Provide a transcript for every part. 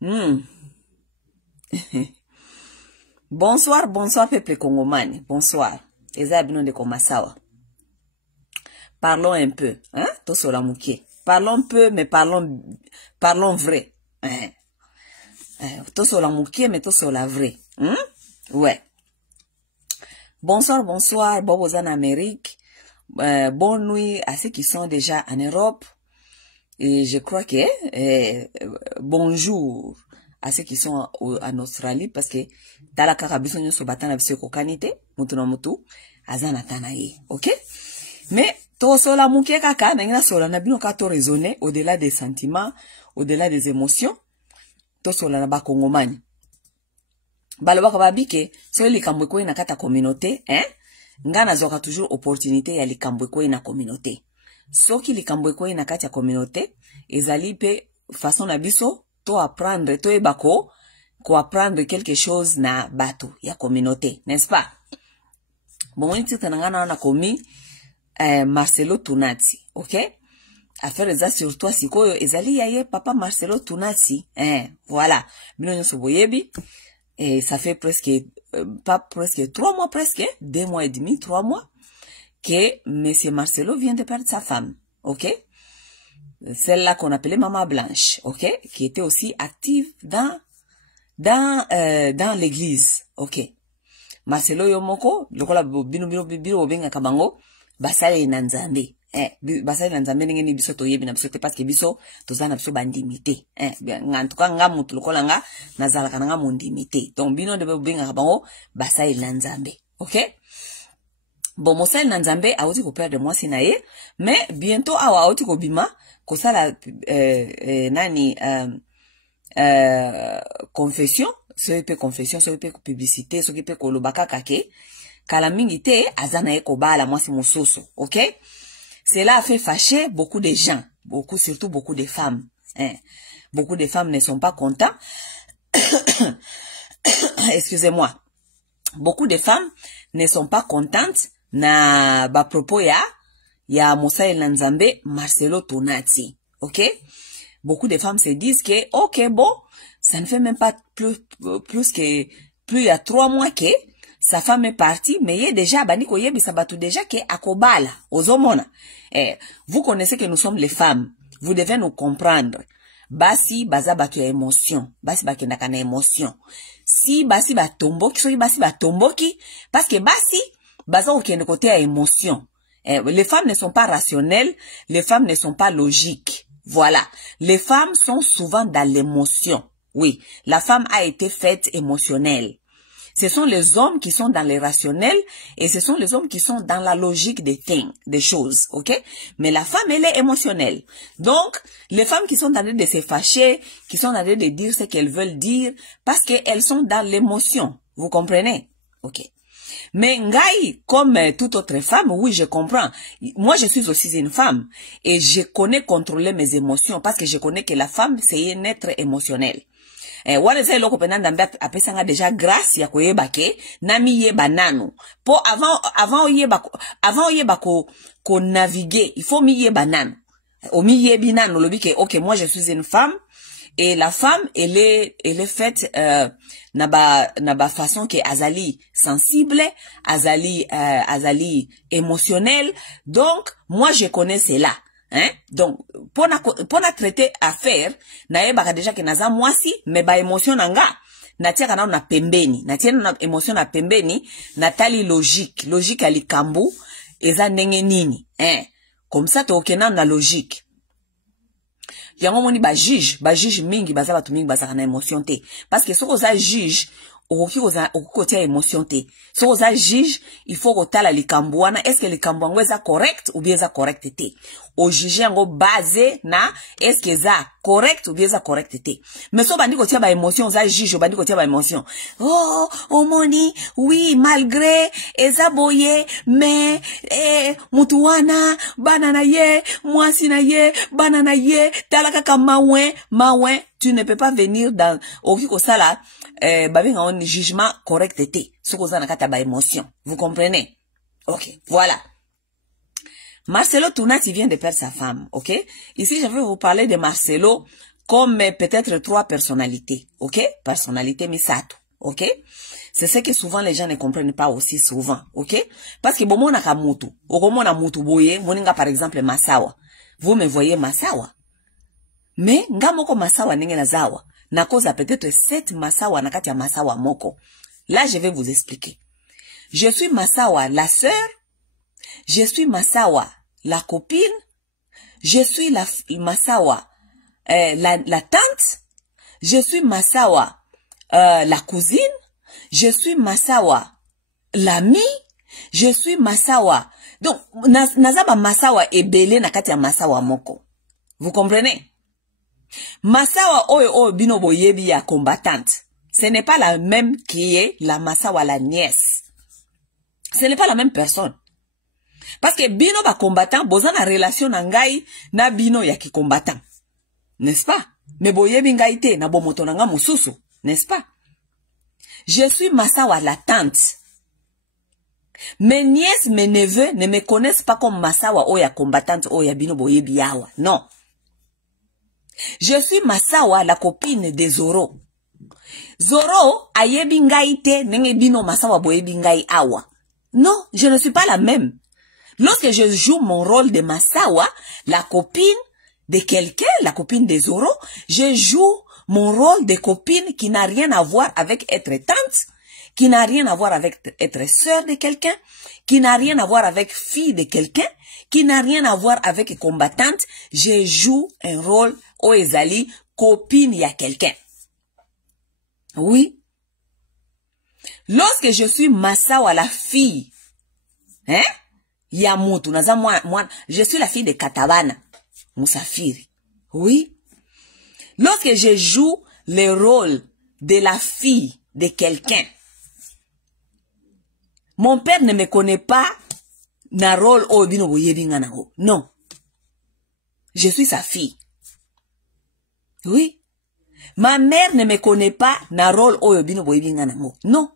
Hmm. Bonsoir, bonsoir, peuple congomani. Bonsoir. Ezabino de Komasawa. Parlons un peu. Hein? Tosola mouké. Parlons un peu, mais parlons vrai. Hein? Tosola mouké, mais tosola vrai. Hein? Ouais. Bonsoir, bonsoir. Bobos en Amérique. Bonne nuit à ceux qui sont déjà en Europe. Et je crois que bonjour à ceux qui sont en Australie parce que dans la carabison nous sommes battant avec ce cocanité mutu na mutu azana tanaye, ok? Mais to sola muke kaka na ngina sola na bino ka to raisonner au-delà des sentiments, au-delà des émotions. To sola na ba kongomani. Baloba ka babike so likambo ko ina kata communauté, hein? Ngana zoka toujours opportunité ya likambo ko ina communauté. Soki likambo ko ina kati ya communauté ezali pe façon na biso to apprendre to ebako ko apprendre quelque chose na bato ya communauté, n'est-ce pas? Bon, on titre ngana na komi Marcelo Tunati, OK? Affaire eza sur toi sikoyo ezali yaye papa Marcelo Tunati, voilà. Bino nyoso boyebi et ça fait presque pas presque 3 mois, presque 2 mois et demi, 3 mois que monsieur Marcelo vient de perdre sa femme, ok? Celle-là qu'on appelait Maman Blanche, ok? Qui était aussi active dans l'église, ok? Marcelo Yomoko, lokola bino benga kabango, basale na nzambe, basale na nzambe ngeni biso toyebi na biso te parce que biso tozana biso bandimité, ngantuka nga mutu lokola nga nazalaka nga mondimité. Donc bino de benga kabango, basale na nzambe, ok? Bon, mosali na nzambe auti ko perdre moi sinaye, mais bientôt awa auti ko bima ko sala confession, ce pe confession, ce pe publicité, ce pe ko lobaka kake kala mingi te azana e ko bala moi si mososo, OK? Cela a fait fâcher beaucoup de gens, surtout beaucoup de femmes, hein. Beaucoup de femmes ne sont pas contents. Excusez-moi. Beaucoup de femmes ne sont pas contentes na ba propos ya Mosali na Nzambe Marcelo Tunati, ok? Beaucoup de femmes se disent que ok, bon, ça ne fait même pas plus il y a 3 mois que sa femme est partie, mais il est déjà baniko yebi sabatu déjà que akobala ozomona. Vous connaissez que nous sommes les femmes, vous devez nous comprendre. Basi baza batu ya émotion, basi bakendaka na émotion. Si basi batomboki, soki basi batomboki, parce que basi baza okende côté à émotion. Les femmes ne sont pas rationnelles, les femmes ne sont pas logiques. Voilà. Les femmes sont souvent dans l'émotion. Oui, la femme a été faite émotionnelle. Ce sont les hommes qui sont dans les rationnels et ce sont les hommes qui sont dans la logique des choses, ok? Mais la femme, elle est émotionnelle. Donc, les femmes qui sont en train de se fâcher, qui sont en train de dire ce qu'elles veulent dire, parce qu'elles sont dans l'émotion. Vous comprenez? Ok. Mais ngai, comme toute autre femme, oui, je comprends. Moi, je suis aussi une femme et je connais contrôler mes émotions parce que je connais que la femme, c'est un être émotionnel. Wale zai loko penanda mbe apesanga déjà grâce ya koyeba ke nami yeba nanu. Po avant yeba ko naviguer, il faut mi yeba nanu. O mi yebi nanu lobi ke OK, moi je suis une femme et la femme elle est faite na ba façon que azali sensible, azali émotionnel. Donc moi je connais cela. Hein? Donc, pour na traiter affaire, na yeba déjà que naza mwasi, mais ba émotion nanga, na tia kana na pembeni, na tia na émotion na pembeni, na tali logique à likambu, eza ndenge nini, hein? Comme ça, to okena na logique. Yango moni ba juge mingi, baza batu mingi baza na émotion te. Parce que soko za juge, okoki tia émotion te. So oza juge, il faut kotala likambo wana, est-ce que likambo yango eza correct ou bien eza correct te. O juge yango basé na est-ce que eza correct ou bien eza correct te. Mais so bandi kotia ba émotion, oza juge bandi kotia ba émotion. Oh moni, oui, malgré eza boye, mais mutu wana bana na ye, mwasi na ye, bana na ye, tala kaka mawen, tu ne peux pas venir dans okiko sala babenga on jugement correct te. Soko za nakata ba émotion. Vous comprenez? OK, voilà. Marcelo Tunati vient de perdre sa femme, ok? Ici, je vais vous parler de Marcelo comme peut-être 3 personnalités, ok? Personnalité misato, ok? C'est ce que souvent les gens ne comprennent pas aussi souvent, ok? Parce que bon, mona kamutu, okomona mutu boye, moninga par exemple masawa. Vous me voyez masawa. Mais nga moko masawa nenge na zawa. Na cause peut-être 7 masawa na kati ya masawa moko. Là, je vais vous expliquer. Je suis masawa la sœur, je suis masawa la copine, je suis la masawa la tante, je suis masawa la cousine, je suis masawa l'ami, je suis masawa. Donc, nazaba masawa ebele na kati ya masawa moko. Vous comprenez? Masawa oyo bino boyebi ya combattante. Ce n'est pas la même qui est la masawa la nièce. Ce n'est pas la même personne. Parce que bino ba combattant, boza na relation na ngai na bino ya ki combattant. N'est-ce pas? Mais boyebi ngai te na bomoto na nga mususu. N'est-ce pas? Je suis masawa la tante. Mes nièces, mes neveux ne me connaissent pas comme masawa oya combattante oya bino boyebi yawa. Non. Je suis masawa la copine de Zoro. Zoro ayebi ngai te nenge bino masawa boyebi ngai awa. Non, je ne suis pas la même. Lorsque je joue mon rôle de masawa, la copine de quelqu'un, la copine de Zoro, je joue mon rôle de copine qui n'a rien à voir avec être tante, qui n'a rien à voir avec être sœur de quelqu'un, qui n'a rien à voir avec fille de quelqu'un, qui n'a rien à voir avec combattante. Je joue un rôle au ezali copine ya quelqu'un. Oui. Lorsque je suis masawa la fille, hein? Yamutu, naza moi, je suis la fille de Katabana, Musafiri. Oui. Lorsque je joue le rôle de la fille de quelqu'un, mon père ne me connaît pas na rôle obino boyebinga nango. Non. Je suis sa fille. Oui. Ma mère ne me connaît pas na rôle obino boyebinga nango. Non.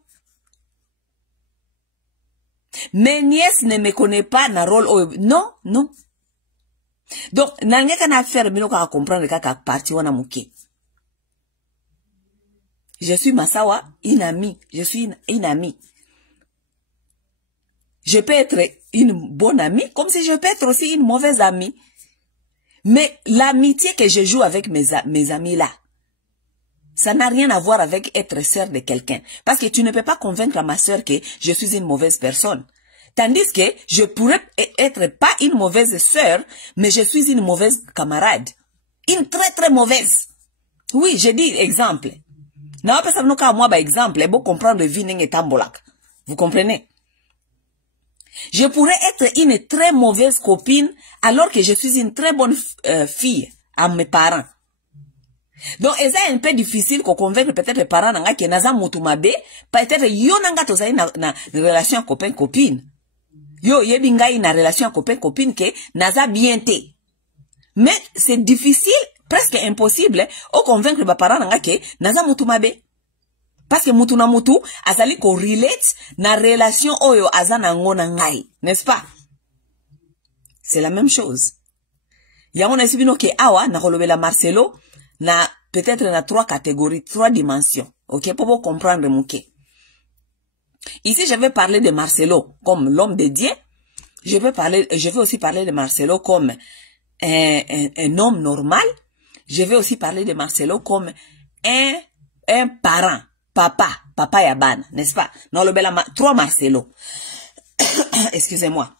Mes nièces ne me connaissent pas na rôle. Non, non. Donc, nanga kana faire bino ka comprendre kaka parti wana muke. Je suis masawa, une amie. Je suis une amie. Je peux être une bonne amie, comme si je peux être aussi une mauvaise amie. Mais l'amitié que je joue avec mes amis là, ça n'a rien à voir avec être sœur de quelqu'un. Parce que tu ne peux pas convaincre ma sœur que je suis une mauvaise personne. Tandis que je pourrais être pas une mauvaise sœur, mais je suis une mauvaise camarade. Une très très mauvaise. Oui, je dis exemple. Na pesa nuka moi ba exemple, beau comprendre vining et tambolak. Vous comprenez? Je pourrais être une très mauvaise copine alors que je suis une très bonne fille à mes parents. Donc, c'est un peu difficile qu'on convaincre peut-être les parents nanga que naza mutumabe, peut-être yo nanga tozali na relation copain-copine. Yo yebinga na relation copain-copine que naza bien te. Mais c'est difficile, presque impossible, au convaincre les parents nanga que naza mutumabe. Parce que mutu na mutu, azali ko relate na relation oyo azana ngona ngai. N'est-ce pas? C'est la même chose. Yango na sibino ke awa, na kolobela Marcelo, na peut-être na 3 catégories, 3 dimensions. Ok? Pour vous comprendre mouké. Ici, je vais parler de Marcelo comme l'homme de Dieu. Je vais aussi parler de Marcelo comme un homme normal. Je vais aussi parler de Marcelo comme un parent. Papa Yabana, n'est-ce pas? Non, le bel 3 Marcelo. Excusez-moi.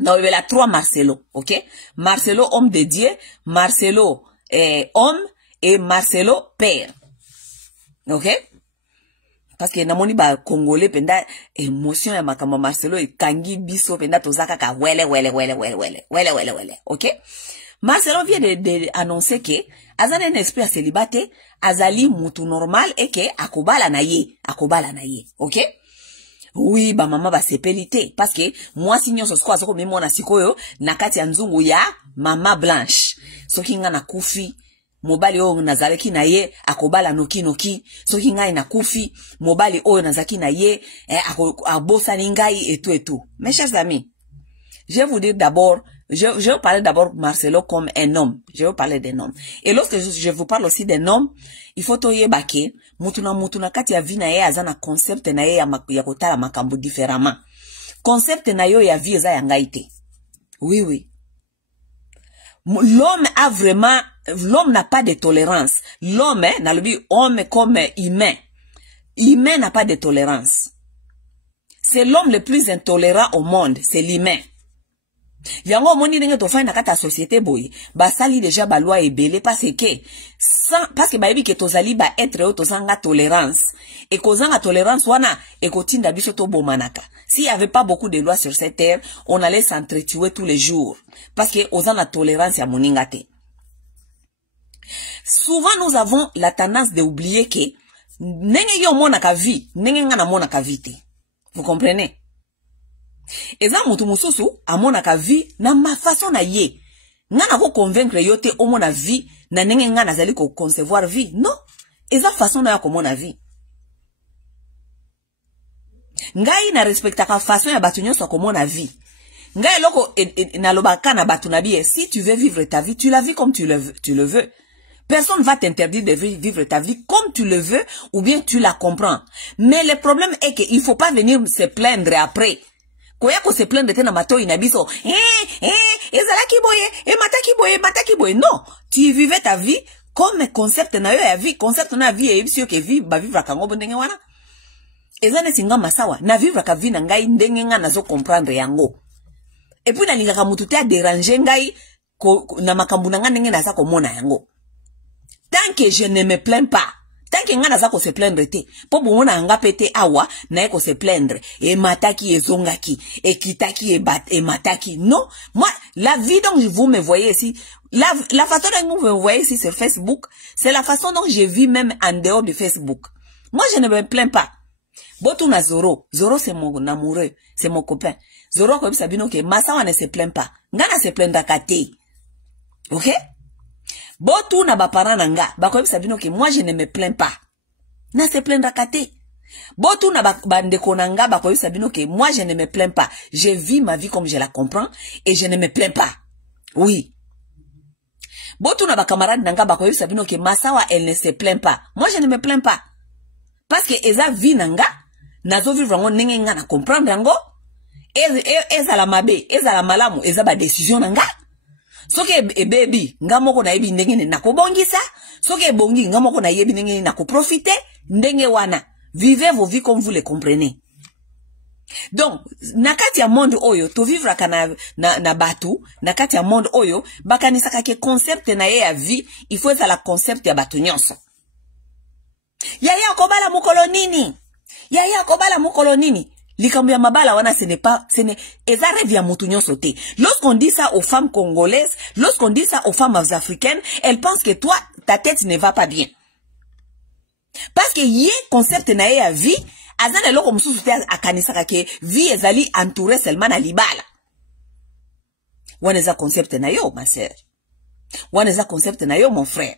Non, le bel 3 Marcelo, ok? Marcelo, homme de Dieu. Marcelo, homme. Et Marcelo, père. Ok? Parce que namoni ba Congolais penda émotion ya makamba Marcelo et kangi biso penda tozaka ka wele. Ok? Marcelo vient de annoncer que azana un esprit à célibataire, azali mutu normal et que akobala na ye. Ok? Oui, ba mama ba sepelité. Parce que moi si nyonso sko azoko memo na sikoyo nakati ya nzungu ya mama Blanche. Soki nga na kufi mobali oyo nazaleki na ye akobala noki soki ngai na kufi mobali oyo nazaki na ye abosani ngai et tout. Mes chers amis, je vais vous dire d'abord je vais parler d'abord Marcelo comme un homme. Je vais parler d'un homme. Et lorsque je vous parle aussi d'un homme, il faut toyebake, mutuna kati ya vi na ye azana concept na ye ya kotala makambo différemment. Concept na yo ya vie eza ya ngai te. Oui, oui. L'homme a vraiment, l'homme n'a pas de tolérance. L'homme, nalobi homme comme humain. Humain n'a pas de tolérance. C'est l'homme le plus intolérant au monde, c'est l'humain. Yango moni ndenge to fana kata société boy, ba sali déjà ba loi ebele parce que ba yebi ke tozali ba être o tozanga tolérance. Et kozanga tolérance wana e kotinda biso to bomanaka. S'il y avait pas beaucoup de lois sur cette terre, on allait s'entretuer tous les jours parce que ozana tolérance ya moningate. Souvent nous avons la tendance de oublier que ndenge yo monaka vie, ndenge nga na monaka vie te. Vous comprenez? Eza mutu mususu amonaka vie na ma façon na ye. Nga na ko convaincre yo te omona vie na ndenge nga nazali ko concevoir vie. Non, eza façon na ya komona vie. Ngai na respectaka façon ya batu nyonso komona vie. Ngai loko na lobaka na batu na biye, si tu veux vivre ta vie, tu la vis comme tu le veux. Personne va t'interdire de vivre ta vie comme tu le veux ou bien tu la comprends. Mais le problème est qu'il faut pas venir se plaindre après. Koya ko se plaindre te na mato inabiso. Ezalaki boye, mataki boye. Non, tu vivais ta vie comme concept na yo ya vie, concept na vie e bisio ke vie ba vivre kango ndenge wana. Ezane singa masawa, na vivre ka vie na ngai ndenge nga nazo comprendre yango. Et puis na lingaka mutu te a déranger ngai na makambu na nga ndenge na sa komona yango. Tant que je ne me plains pas, tant que nga naza ko se plaindre te, po bomona nga pete awa na ko se plaindre et mataki et zongaki et kitaki et mataki. Non, moi la vie dont vous me voyez ici, la façon dont vous me voyez ici sur Facebook, c'est la façon dont je vis même en dehors de Facebook. Moi je ne me plains pas. Botu na Zoro c'est mon amoureux, c'est mon copain. Zoro ko sabino ke masawa ne se plaint pas. Nga na se plaindre kate. OK? Botu na baparana nga, bakoyebi sabino ke moi je ne me plains pas. Na se plaindre kate. Botu na bandeko na nga bakoyebi sabino ke moi je ne me plains pas. Je vis ma vie comme je la comprends et je ne me plains pas. Oui. Botu na bakamarade na nga bakoyebi sabino ke masawa elle ne se plaint pas. Moi je ne me plains pas. Parce que eza vie na nga, nazo vivre ngo ndenge nga na comprendre ngo. Eza la mabe, eza la malamu, eza ba décision na nga. Soke baby, nga moko na yebi ndenge na kobongisa, soke bongi nga moko na yebi ndenge na koprofite, ndenge wana. Vivez vos vies comme vous les comprenez. Donc, nakati ya monde oyo, to vivre ka na batu, nakati ya monde oyo, bakanisaka ke concept na ye ya vie, il faut être la concept ya batu nyonso. Yaya kobala mukolo nini? Yaya kobala mukolo nini? Likambo ya mabala wana eza rêve ya mutu nyonso te. Lorsqu'on dit ça aux femmes congolaises, lorsqu'on dit ça aux femmes africaines, elles pensent que toi, ta tête ne va pas bien. Parce que yé concept na ye ya vie, azana loko mususu te akanisaka ke vie ezali entourée seulement na libala. Waneza concept na yo, ma sœur. Waneza concept na yo, mon frère.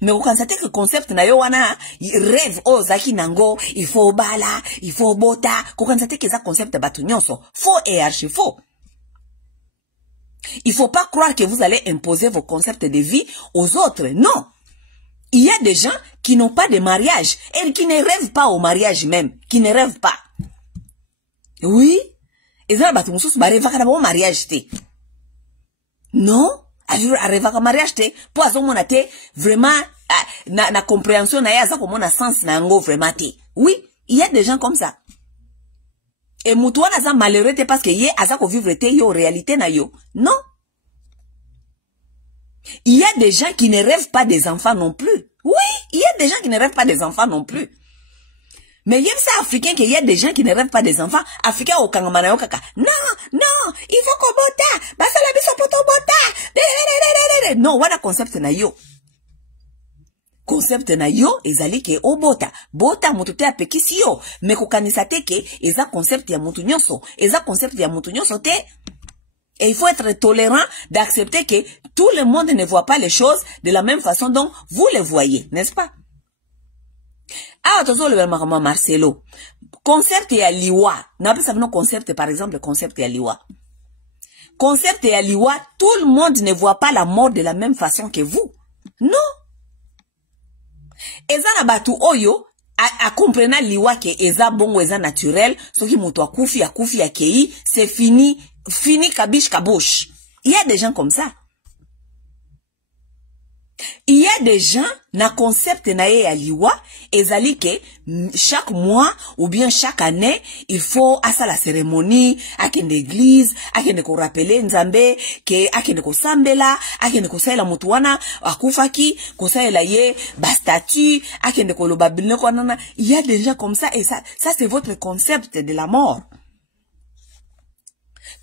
Mais vous constatez que le concept na yo wana rêve o zaki nango, il faut bala, il faut bota, vous constatez que ça concept batu nyonso faux et archi faux. Il faut pas croire que vous allez imposer vos concepts de vie aux autres. Non. Il y a des gens qui n'ont pas de mariage et qui ne rêvent pas au mariage même, qui ne rêvent pas. Oui, et ça batu mususu ba rêve ka na mariage te. Non. Arriva ka mariage te po azomona te vraiment na compréhension na ya za komona sens na ngo vraiment te. Oui, il y a des gens comme ça. Et mutu wana za malheureux te parce que ye aza ko vivre te yo réalité na yo. Non. Il y a des gens qui ne rêvent pas des enfants non plus. Oui, il y a des gens qui ne rêvent pas des enfants non plus. Mais il y a ça africain qu'il y a des gens qui ne rêvent pas des enfants. Africains au kangamana yo kaka. Non, non, il faut qu'on bota. Basa la biso poto bota. Non, wala concept na yo. Concept na yo ezali ke o bota. Bota mutu te apekisi yo. Mais kokanisa te ke eza concept ya mutu nyonso. Eza concept ya mutu nyonso te. Et il faut être tolérant d'accepter que tout le monde ne voit pas les choses de la même façon dont vous les voyez, n'est-ce pas? Ah, attention, le maman Concept ya liwa. N'a pas savoir concept, par exemple, concept ya liwa. concept ya liwa, tout le monde ne voit pas la mort de la même façon que vous. Non. Eza na batu oyo, a comprena liwa ke eza bongo eza naturel, soki mutu akufi akei, c'est fini, kabiche kabouche. Il y a des gens comme ça. Il y a des gens, na concept na ye ya liwa, ezali ke chaque mois ou bien chaque année, il faut asa la cérémonie, akende église, akende ko rappeler nzambe, ke akende ko sambela, akende ko saela mutu wana, akufaki, ko saela ye, ba statue, akende ko loba bilne ko nana. Il y a des gens comme ça, et ça c'est votre concept de la mort.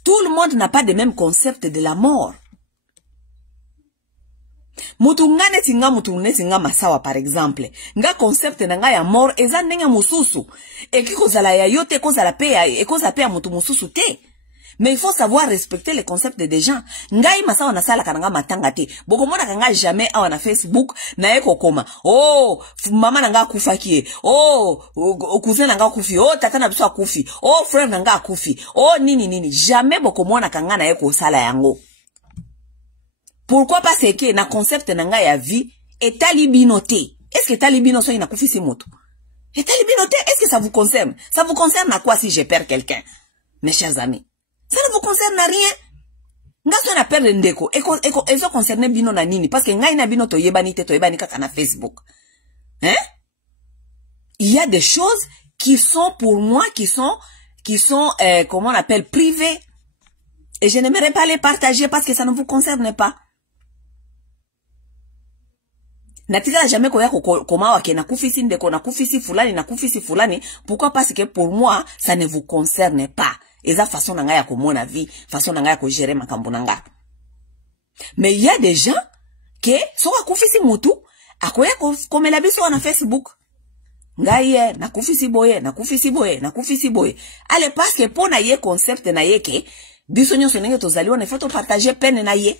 Tout le monde n'a pas le même concept de la mort. Mutu ngane singa mutu singa masawa par exemple. Nga concept na nga ya mort eza ndenge mususu. Eki kozala ya yote kozala pe ya ekoza pe ya mutu mususu te. Mais il faut savoir respecter les concepts des gens. Ngai masawa na sala kananga matanga te. Boko mona kanga jamais awa na Facebook na eko koma. Oh, mama nanga kufaki. Oh, cousin nanga kufi. Oh, tata na biso akufi. Oh, frère nanga akufi. Oh, nini. Jamais boko mona kanga na eko sala yango. Pourquoi parce que na concept nanga ya vie est talibinoté. Est-ce que talibino so ina kufi si moto? Et talibinoté, est-ce que ça vous concerne? Ça vous concerne à quoi si je perds quelqu'un? Mes chers amis. Ça ne vous concerne à rien. Nga so na perdre ndeko. Eso concerne bino na nini? Parce que nga ina bino to yebani te to yebani kaka na Facebook. Hein? Il y a des choses qui sont pour moi, qui sont comment on appelle, privées. Et je n'aimerais pas les partager parce que ça ne vous concerne pas. Natika jamais koya koma wake na kufisi ndeko na kufisi fulani. Pourquoi? Parce que pour moi, ça ne vous concerne pas. Eza façon nanga ya komona vie, façon nanga ya ko gérer makambo nanga. Mais il y a des gens que soka kufisi mutu akoya komela biso na Facebook. Ngaye na kufisi boye. Ale parce que pour na ye concept na ye ke biso nyonso ndenge tozaliwa na faut partager peine na ye.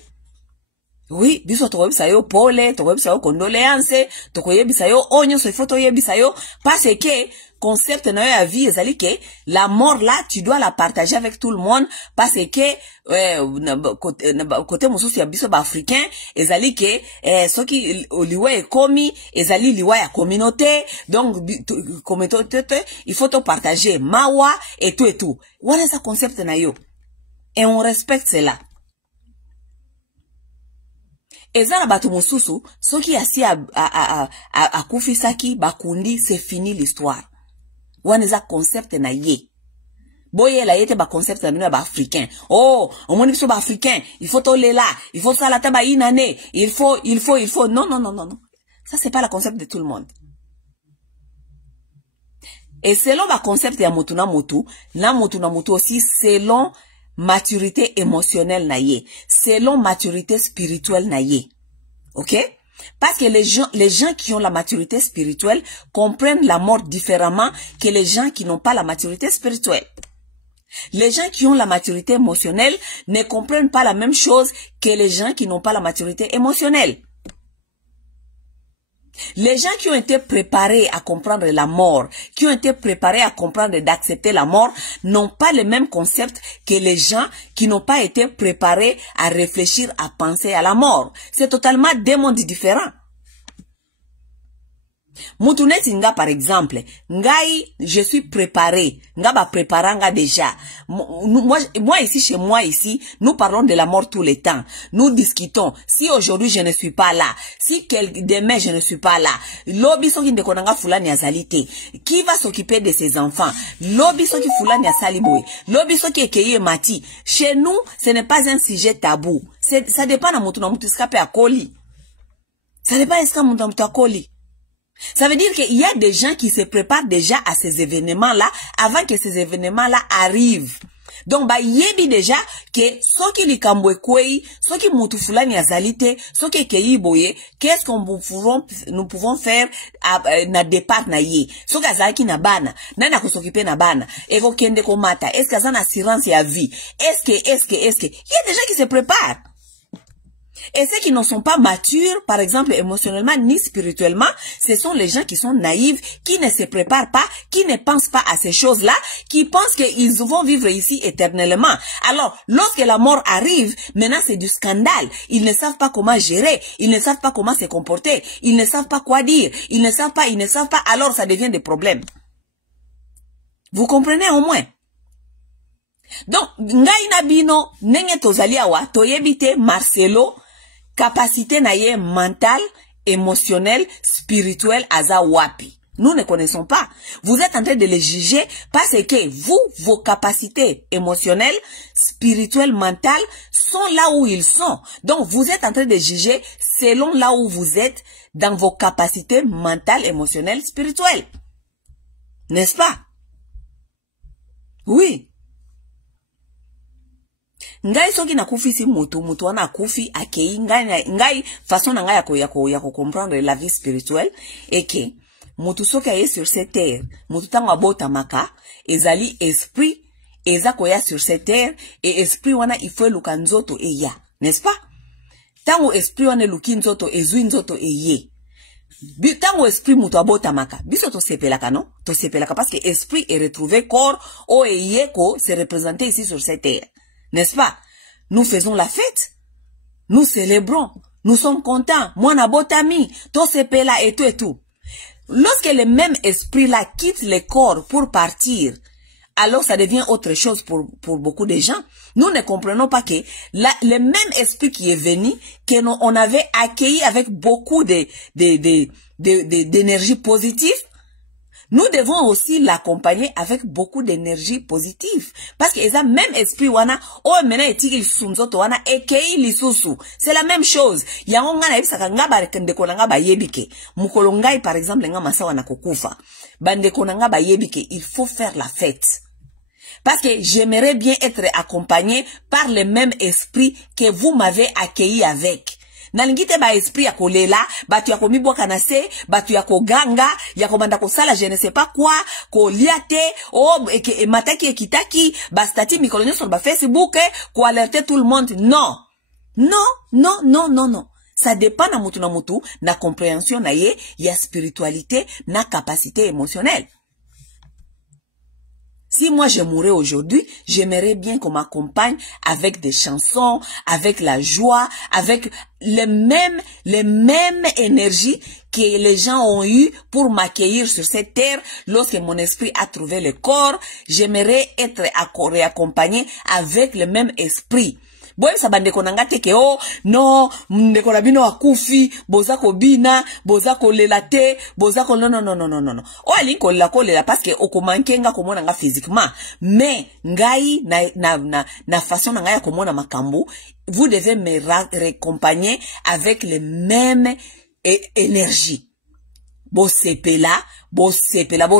Oui, biso tokoyebisa yo pole, tokoyebisa yo condoléances, tokoyebisa yo onyo so faut toyebisa yo parce que concept na yo ya vie ezali ke la mort là tu dois la partager avec tout le monde parce que côté mosusu ya biso ba africain ezali ke soki liwa ekomi ezali liwa ya communauté donc communauté il faut to partager mawa et tout. Voilà ça concept na yo. Et on respecte cela. Ezana batu mususu, soki asi a kufisaki bakundi, c'est fini l'histoire. Waneza concept na ye. Boye la yete ba concept na bino ba africain. Oh, on moni biso ba africain, il faut toler là, il faut ça la taba inane, il faut. Non. Ça c'est pas le concept de tout le monde. Et selon ba concept ya motu na motu aussi selon maturité émotionnelle na ye, selon maturité spirituelle na ye. OK? Parce que les gens qui ont la maturité spirituelle comprennent la mort différemment que les gens qui n'ont pas la maturité spirituelle. Les gens qui ont la maturité émotionnelle ne comprennent pas la même chose que les gens qui n'ont pas la maturité émotionnelle. Les gens qui ont été préparés à comprendre la mort, qui ont été préparés à comprendre et d'accepter la mort, n'ont pas le même concept que les gens qui n'ont pas été préparés à réfléchir, à penser à la mort. C'est totalement deux mondes différents. Moutouneti nga par exemple, ngai, je suis préparé, nga ba préparanga déjà. Moi ici, chez moi ici, nous parlons de la mort tout le temps. Nous discutons. Si aujourd'hui je ne suis pas là, si demain je ne suis pas là, lobi soki ndekonanga fulani azalite, qui va s'occuper de ses enfants? Lobi soki fulani asaliboui, lobi soki ekeye mati. Chez nous, ce n'est pas un sujet tabou. Ça dépend de moutouna moutou escape à Koli. Ça dépend de moutouna moutou à Koli. Ça veut dire qu'il y a des gens qui se préparent déjà à ces événements-là avant que ces événements-là arrivent. Donc, yebi déjà que soki likambwe kwei, soki mutu fulani azalite, soki keyi boye, qu'est-ce que nous pouvons faire na départ na ye? Soki azalaki na bana, nana kosokipe na bana, eko kende komata, est-ce que azana assurance ya vie? Est-ce que? Il y a des gens qui se préparent. Et ceux qui ne sont pas matures, par exemple émotionnellement ni spirituellement, ce sont les gens qui sont naïfs, qui ne se préparent pas, qui ne pensent pas à ces choses-là, qui pensent qu'ils vont vivre ici éternellement. Alors, lorsque la mort arrive, maintenant c'est du scandale. Ils ne savent pas comment gérer, ils ne savent pas comment se comporter, ils ne savent pas quoi dire, ils ne savent pas, alors ça devient des problèmes. Vous comprenez au moins? Donc, ngai na bino, nenge tozali awa, toyebite Marcelo, capacité naye mentale, émotionnelle, spirituelle, aza wapi. Nous ne connaissons pas. Vous êtes en train de les juger parce que vous, vos capacités émotionnelles, spirituelles, mentales sont là où ils sont. Donc, vous êtes en train de juger selon là où vous êtes dans vos capacités mentales, émotionnelles, spirituelles. N'est-ce pas? Oui. Ngai soki na kufi si mutu wana kufi akei ngai façon na ngai yako comprendre la vie spirituelle et que mutu soki aye sur cette terre mutu tango abota maka ezali esprit eza koya sur cette terre et esprit wana ifo luka nzoto eya, n'est-ce pas? Tango esprit wana luki nzoto ezui nzoto eye. Tango esprit mutu abota maka biso to sepelaka non? To sepelaka parce que esprit est retrouvé corps o eye ko se représenter ici sur cette terre. N'est-ce pas? Nous faisons la fête. Nous célébrons. Nous sommes contents. Moi, na botami. Tout se paie là et tout et tout. Lorsque le même esprit-là quitte le corps pour partir, alors ça devient autre chose pour beaucoup de gens. Nous ne comprenons pas que le même esprit qui est venu, que nous, on avait accueilli avec beaucoup d'énergie positive, nous devons aussi l'accompagner avec beaucoup d'énergie positive. Parce que ça même esprit wana, oh mena etiki sunzoto wana ekei lisusu. C'est la même chose. Yango nga na ebisaka nga bandeko na nga bayebike. Mukolo ngai par exemple nga masa wana kokufa. Bandeko na nga bayebike, il faut faire la fête. Parce que j'aimerais bien être accompagné par le même esprit que vous m'avez accueilli avec. Nalingite ba esprit ya kolela, batu ya komibwa kanase, batu ya koganga, ya komanda kosala je ne sais pas quoi, ko liate, mataki ekitaki, ba stati mikolonyo sur ba Facebook, ko alerter tout le monde. Non. Non, non, non, non, non. Ça dépend na mutu, na compréhension na ye, ya spiritualité, na capacité émotionnelle. Si moi je mourrais aujourd'hui, j'aimerais bien qu'on m'accompagne avec des chansons, avec la joie, avec les mêmes énergies que les gens ont eu pour m'accueillir sur cette terre lorsque mon esprit a trouvé le corps. J'aimerais être accompagné avec le même esprit. Boye sa bandeko nanga teke oh non ndeko na bino akufi boza ko bina boza ko lelate boza ko non o ali ko lela parce que okomankenga komona nga physiquement mais ngai na façon nanga ya komona makambo vous devez me raccompagner avec les mêmes énergies. Bo sepela, bo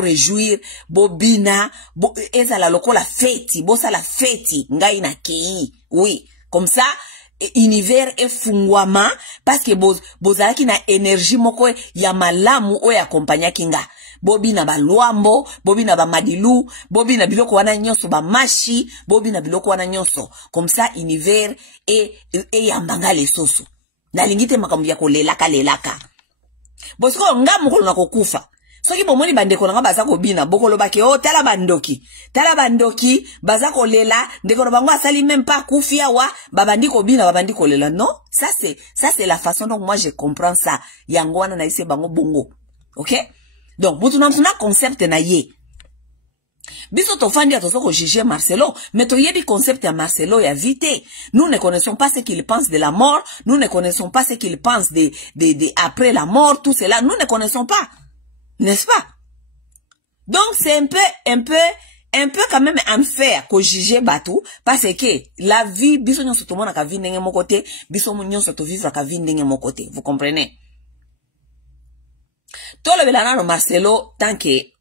réjouir, bo bina, bo ezala lokola feti, bo sala feti ngai na kei. Oui. Comme ça, univers est fungwama parce que bozalaki na énergie moko ya malamu o ya kompanya kinga. Bobi na baluambo, bobi na ba madilu, bobi na biloko wana nyonso ba mashi, bobi na biloko wana nyonso. Comme ça, univers est yambanga lesoso. Na lingite makambo ya kolelaka. Bosiko nga mokolo na kokufa. Soki bomoni bandeko nanga baza ko bina bokolo bake o tala bandoki baza ko lela ndeko bango asali même pas kufia wa babandi ko bina babandi ko lela. Non, ça c'est la façon dont moi je comprends ça. Yango wana na ise bango bongo. OK? Donc mutu na concept na ye. Biso to fandi ato soko juger Marcelo, mais to yebi concept ya Marcelo ya vite. Nous ne connaissons pas ce qu'il pense de la mort, nous ne connaissons pas ce qu'il pense de après la mort, tout cela, nous ne connaissons pas. N'est-ce pas? Donc c'est un peu quand même unfair ko juger batou parce que la vie biso nyonso to mona ka vie ndenge moko te, biso nyonso to vivre ka vie ndenge moko te. Vous comprenez? Tolo belana no Marcelo tant que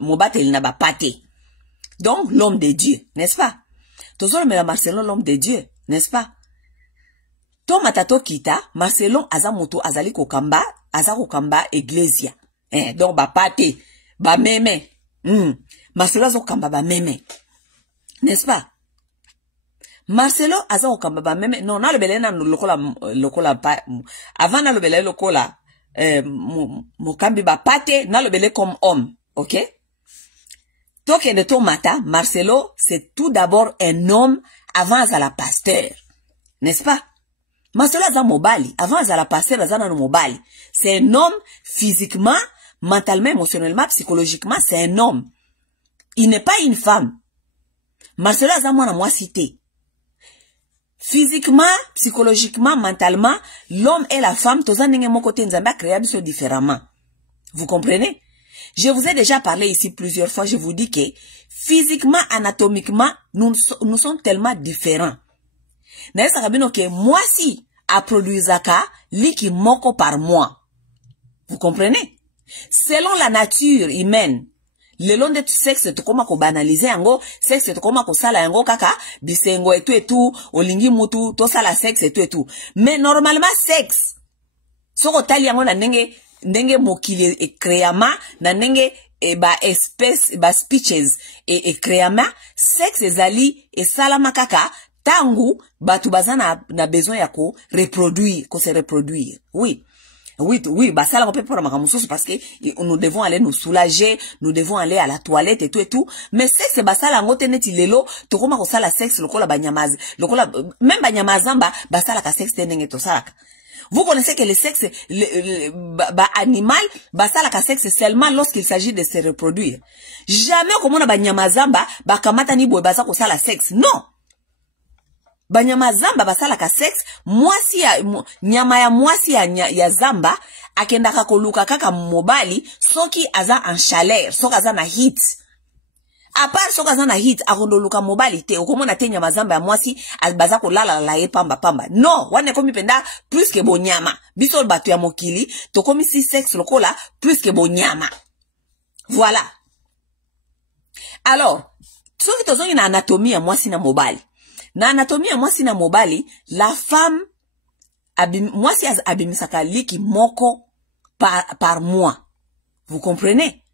mo batel na ba pate. Donc l'homme de Dieu, n'est-ce pas? Tozolo mela Marcelo l'homme de Dieu, n'est-ce pas? To matato kita Marcelo azamoto azali kokamba Ecclesia. Donc ba pate, ba meme. Marcelo azokamba ba meme. N'est-ce pas? Marcelo aza okamba meme non na lobele na lokola pa avant na lobele lokola mokambi ba pate na lobele comme homme, OK? Toke de ton mata, Marcelo c'est tout d'abord un homme avant à la pasteur, n'est-ce pas? Marcelo aza mobali avant à la pasteur aza na mobali. C'est un homme physiquement, mentalement, émotionnellement, psychologiquement, c'est un homme. Il n'est pas une femme. Marcelo aza mwana mwasi te. Physiquement, psychologiquement, mentalement, l'homme et la femme, toza ndenge moko te nzambe a créé biso différemment. Vous comprenez? Je vous ai déjà parlé ici plusieurs fois, je vous dis que physiquement, anatomiquement, nous sommes tellement différents. Naye sakabino ke mwasi a produisaka liki moko par mois. Vous comprenez? Selon la nature humaine, le long de sexe to koma ko banaliser yango, sexe to koma ko sala yango kaka, bisengo et tout, olingi mutu, to sala sexe et tout. Mais normalement sexe, soko tali yango na ndenge mokili e créama, na ndenge ba espèce, ba speeches e créama, sexe ezali e salama kaka, tangu batu bazana na besoin ya ko reproduire, ko se reproduire. Oui. Oui, bah ça, on peut prendre ma parce que nous devons aller nous soulager, nous devons aller à la toilette et tout. Mais sexe, bah ça, la ngote neti lelo, to koma ko sala sexe, lokola banyamaz, lokola, même banyamazamba, bah ça la ka sexe tenenge to salaka. Vous connaissez que le sexe, bah animal, bah ça la ka sexe seulement lorsqu'il s'agit de se reproduire. Jamais comme on a banyamazamba, bah kamata ni boy, bah ça ko sala sexe. Non! Banyama zamba basala ka sex, mwasi ya nyama ya mwasi ya zamba akenda kakoluka kaka mobali soki aza en chaleur, soki aza na heat. A part soki aza na heat akondoluka mobali te, okomona te nyama zamba ya mwasi baza kolala la ye pamba. Non, wane komi penda plus que bonyama. Biso batu ya mokili, to komi si sex lokola plus que bonyama. Voilà. Alors, soki tozongi na anatomie ya mwasi na mobali. Na anatomie mwasi na mobali, la femme mwasi abimisaka liki moko par mois. Vous comprenez?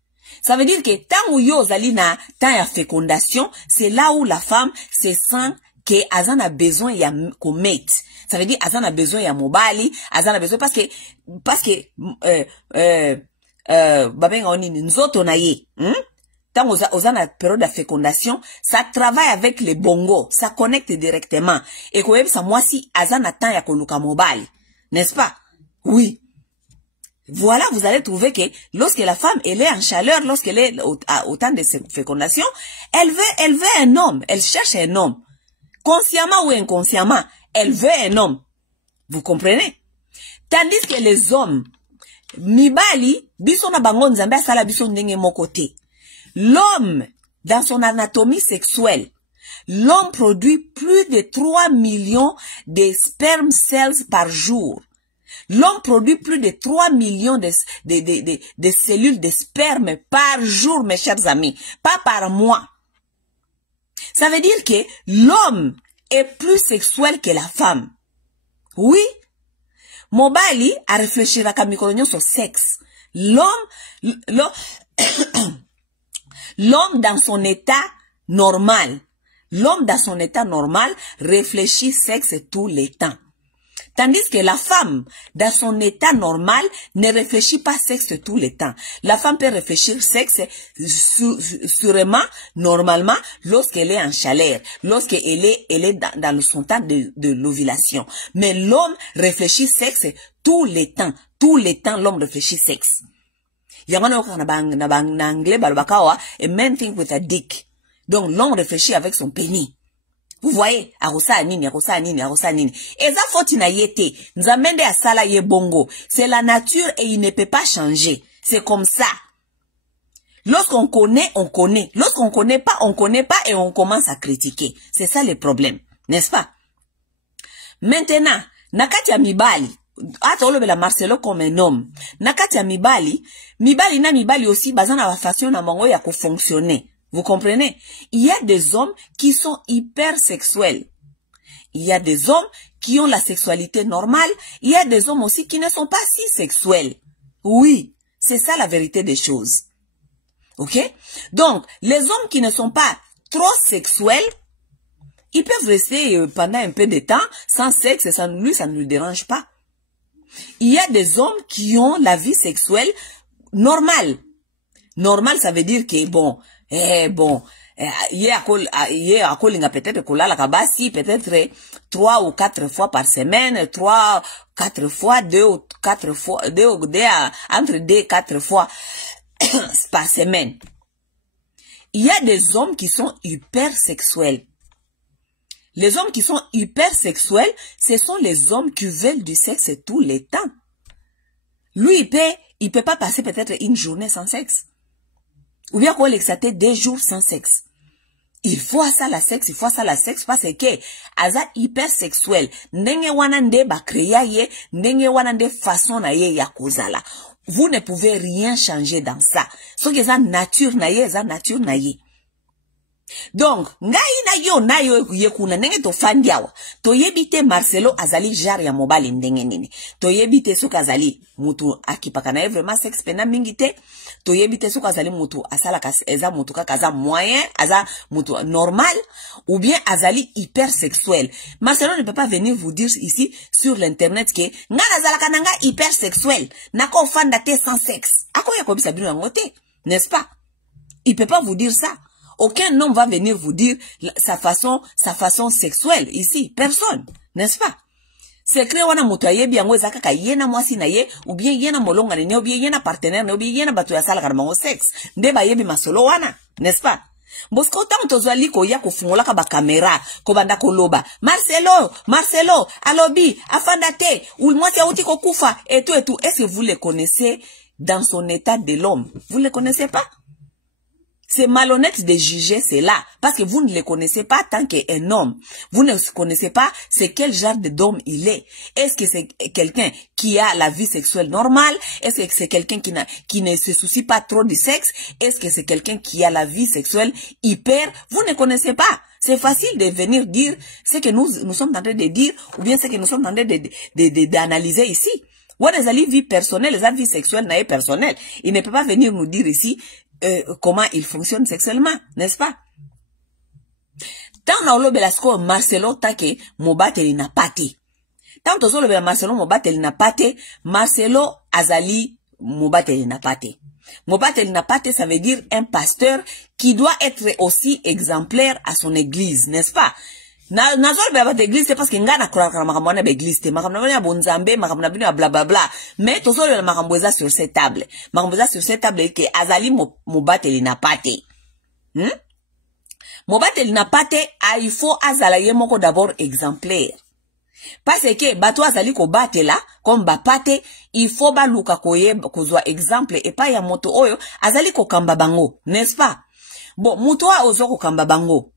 Ça veut dire que tant où yo zali na temps ya fécondation, c'est là où la femme se sent que azan a besoin ya komate. Ça veut dire azan a besoin ya mobali, azan a besoin parce que babenga onini nzoto na ye, Tant aux la période de fécondation, ça travaille avec les bongos, ça connecte directement. Et quand même, ça, moi, si, azan attend ya koluka mobile. N'est-ce pas? Oui. Voilà, vous allez trouver que lorsque la femme, elle est en chaleur, lorsqu'elle est au temps de fécondation, elle veut un homme, elle cherche un homme. Consciemment ou inconsciemment, elle veut un homme. Vous comprenez? Tandis que les hommes, mibali, biso na bango nzambe asala biso ndenge moko te. L'homme, dans son anatomie sexuelle, l'homme produit plus de 3 millions de sperm cells par jour. L'homme produit plus de 3 millions de cellules de sperme par jour, mes chers amis, pas par mois. Ça veut dire que l'homme est plus sexuel que la femme. Oui, Mobali a réfléchi à Kamikolonio sur sexe. L'homme dans son état normal, réfléchit sexe tout le temps. Tandis que la femme, dans son état normal, ne réfléchit pas sexe tout le temps. La femme peut réfléchir sexe sûrement, normalement, lorsqu'elle est en chaleur, lorsqu'elle est dans son temps de l'ovulation. Mais l'homme réfléchit sexe tout le temps, l'homme réfléchit sexe. Yangana na anglais balbakawa, a man think with a dick. Donc l'homme réfléchit avec son pénis. Vous voyez, arosa nini. Eza foti na yete, nzamende asala ye bongo. C'est la nature et il ne peut pas changer. C'est comme ça. Lorsqu'on connaît, on connaît. Lorsqu'on connaît pas et on commence à critiquer. C'est ça le problème. N'est-ce pas? Maintenant, nakati ya mibali, ata olobe la Marcelo comme un homme. Nakati ya mibali aussi, bazana wa façon na mango ya ko fonctionner. Vous comprenez? Il y a des hommes qui sont hyper sexuels. Il y a des hommes qui ont la sexualité normale. Il y a des hommes aussi qui ne sont pas si sexuels. Oui, c'est ça la vérité des choses. Ok? Donc, les hommes qui ne sont pas trop sexuels, Ils peuvent rester pendant un peu de temps sans sexe et ça ne lui dérange pas. Il y a des hommes qui ont la vie sexuelle normale. Normal, ça veut dire que peut-être peut-être 3 ou 4 fois par semaine, 3, 4 fois, 2 ou 4 fois, entre 2 et 4 fois par semaine. Il y a des hommes qui sont hypersexuels. Les hommes qui sont hypersexuels, ce sont les hommes qui veulent du sexe tout le temps. Lui, il peut pas passer peut-être une journée sans sexe. Ou bien qu'on l'exate 2 jours sans sexe. Il faut ça la sexe parce que aza hypersexuel. Ndenge wana nde ba créa ye, ndenge wana nde façon na ye ya kozala. Vous ne pouvez rien changer dans ça. So que ça nature na ye. Donc, na yo yekuna nenge to fandiawa. To yebite Marcelo azali jar ya mobile ndenge nini. To yebite suka azali mutu akipaka na vraiment sex pena mingite. To yebite suka azali mutu asala eza mutu kakaza moyen, aza mutu normal ou bien azali hypersexuel. Marcelo ne peut pas venir vous dire ici sur l'internet que nga azala kananga hypersexuel. Nako fanda te sans sexe. Ako ya kobisa bino ngote, n'est-ce pas? Il peut pas vous dire ça. Aucun homme va venir vous dire sa façon sexuelle ici. Personne. N'est-ce pas? Secret wana mutu ayebi yango ezaka ka yena mwasi na ye, ou bien yena molonga ne, ou bien yena partenaire ne, ou bien yena batu ya sala kana bango sexe. Nde ba yebi masolo wana. N'est-ce pas? Bosko tango tozwali ko ya kofungola ka ba kamera, ko banda ko loba. Marcelo, alobi, afandate, ou mwasi ya uti ko kufa, et tout. Est-ce que vous le connaissez dans son état de l'homme? Vous ne le connaissez pas? C'est malhonnête de juger cela, parce que vous ne le connaissez pas tant qu'un homme. Vous ne connaissez pas c'est quel genre d'homme il est. Est-ce que c'est quelqu'un qui a la vie sexuelle normale? Est-ce que c'est quelqu'un qui ne se soucie pas trop du sexe? Est-ce que c'est quelqu'un qui a la vie sexuelle hyper? Vous ne connaissez pas. C'est facile de venir dire ce que nous sommes en train de dire, ou bien ce que nous sommes en train d'analyser ici. Ou les vie personnelle, les vie sexuelle n'est personnelle. Il ne peut pas venir nous dire ici comment il fonctionne sexuellement, n'est-ce pas? Tant na olo belasko Marcelo take mobate na pate. Tant to solo bela Marcelo mobate na pate, Marcelo azali mobate na pate. Mobate na pate, ça veut dire un pasteur qui doit être aussi exemplaire à son église, n'est-ce pas? Nazol bela église c'est parce que ngana kura makambo na église te makambo na bonzambe makambo na bino blablabla, mais to solo bela makambo za sur cette table. Makambo za sur cette table que azali mobate na pate. Mobate na pate, il faut azala ye moko d'abord exemplaire. Parce que bato azali ko bate la comme ba pate, il faut ba luka koye kozwa exemple et pas ya moto oyo azali ko kamba bango, n'est-ce pas? Bon, moto a ozo ko kamba bango.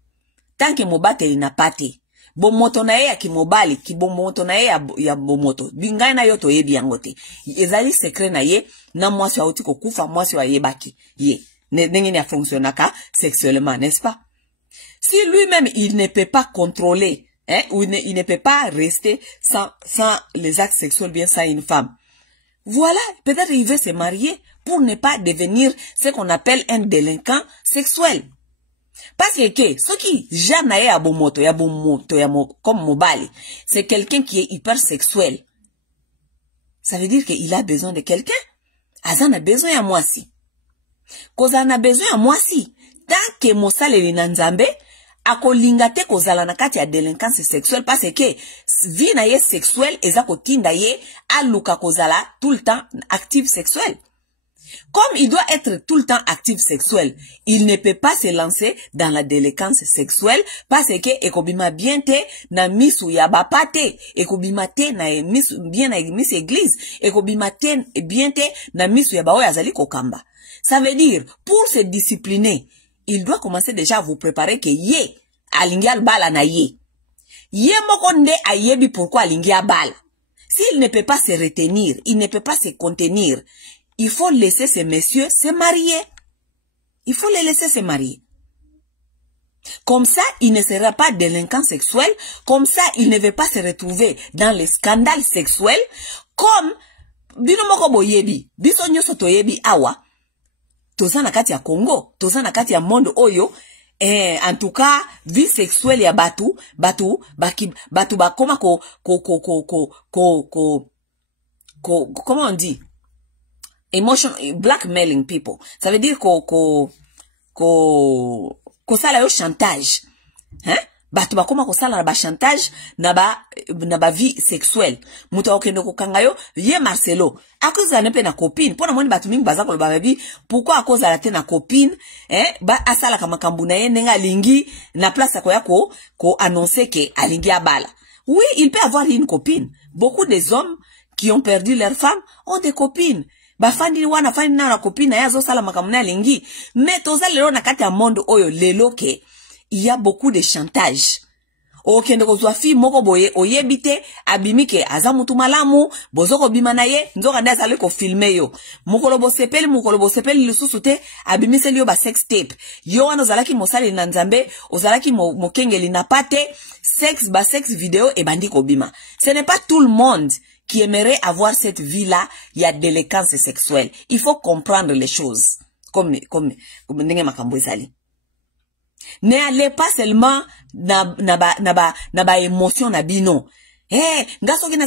Tant que mobate na pate. Bon moto na ye ya kimobali, ki bon moto na ye ya bomoto. Bingana na yo to yebi yangote. Ezali secret na ye, na mwasi wa uti ko kufa, mwasi wa ye baki. Ye. Nengi ni a fonctionnaka sexuellement, n'est-ce pas? Si lui-même, il ne peut pas contrôler, ou il ne peut pas rester sans les actes sexuels, bien sans une femme. Voilà, peut-être il veut se marier pour ne pas devenir ce qu'on appelle un délinquant sexuel. Parce que ce qui jamais à bomoto, comme mobile, c'est quelqu'un qui est hyper sexuel. Ça veut dire qu'il a besoin de quelqu'un. Azan a besoin à moi si. Kozan a besoin à moi si. Tant que mosale li nanzambe, akolingate kozala na kati ya délinquance sexuelle parce que vie na ye sexuelle eza kotinda ye aluka kozala tout le temps actif sexuel. Comme il doit être tout le temps actif sexuel, il ne peut pas se lancer dans la délinquance sexuelle parce que ekobima bien te na misu ya bapate, ekobima te na misu bien na misu église, ekobima te bien te na misu ya baoya azali kokamba. Ça veut dire pour se discipliner, il doit commencer déjà à vous préparer que ye alingia bala na ye. Ye mokonde ayebi pourquoi alingia bala. S'il ne peut pas se retenir, il ne peut pas se contenir, il faut laisser ces messieurs se marier. Il faut les laisser se marier. Comme ça, il ne sera pas délinquant sexuel. Comme ça, il ne va pas se retrouver dans les scandales sexuels. Comme bino moko boyebi, biso nyoso toyebi awa. Toza na kati ya Congo, toza na kati ya monde oyo, En tout cas, vie sexuelle ya batu bakoma comment on dit? Blackmailing people. Ça veut dire sala yo chantage. Hein? Batu bakoma sala na chantage na ba vie sexuelle. Muta okendo kokanga yo ye Marcelo. À cause de na copine. Pona moni batu mingi baza ko ba bi. Pourquoi à cause de na copine? Ba asala kama kambu na ye nenga lingi na place ko ya ko annoncer que alingi abala. Oui, il peut avoir une copine. Beaucoup des hommes qui ont perdu leur femme ont des copines. Bafandi wana fandi na copine na yazo sala makamu na lingi. Mais toza lelo na kati ya monde oyo lelo ke il y a beaucoup de chantage. Okende kozwa fi moko boye oyebite abimike aza mutu malamu bozoko bima na ye nzoka nda azali ko filmer yo mukolo bosepeli lisusu te abimiseli yo ba sex tape yo wana ozalaki mosali na nzambe ozalaki mokengeli na pate sex vidéo et bandi ko bima. Ce n'est pas tout le monde qui aimerait avoir cette vie-là, il y a délinquance sexuelle. Il faut comprendre les choses. Comme ndenge makambo ezali. N'allez pas seulement na ba émotion na bino. Ngaso ki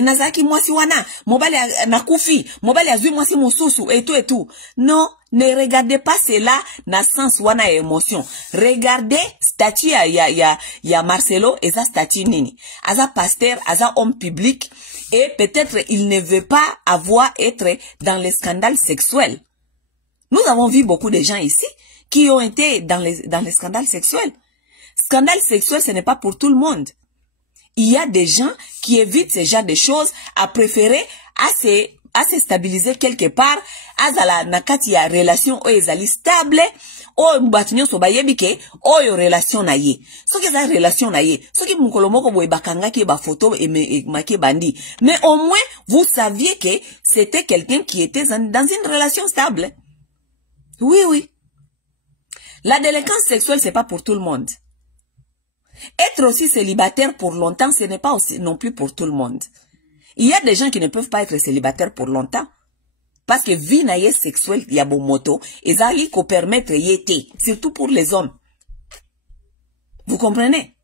nazalaki mwasi wana, mobali na kufi, mobali azui mwasi mususu et tout. Non, ne regardez pas cela na sens wana émotion. Regardez statut ya Marcelo eza statut nini. Aza pasteur, aza homme public et peut-être il ne veut pas être dans les scandales sexuels. Nous avons vu beaucoup de gens ici qui ont été dans les scandales sexuels. Scandale sexuel, ce n'est pas pour tout le monde. Il y a des gens qui évitent ce genre de choses à préférer à se stabiliser quelque part, azala nakati ya relation o ezali stable, o mbatinyo so bayebike o yo relation na ye. Soki za relation na ye, soki mukolo moko boye bakanga ki ba photo et make bandi. Mais au moins vous saviez que c'était quelqu'un qui était dans une relation stable. Oui. La délinquance sexuelle c'est pas pour tout le monde. Être aussi célibataire pour longtemps, ce n'est pas aussi non plus pour tout le monde. Il y a des gens qui ne peuvent pas être célibataires pour longtemps. Parce que vie na ye sexuelle, il y a bon moto, et ça lui ko permettre yété, surtout pour les hommes. Vous comprenez?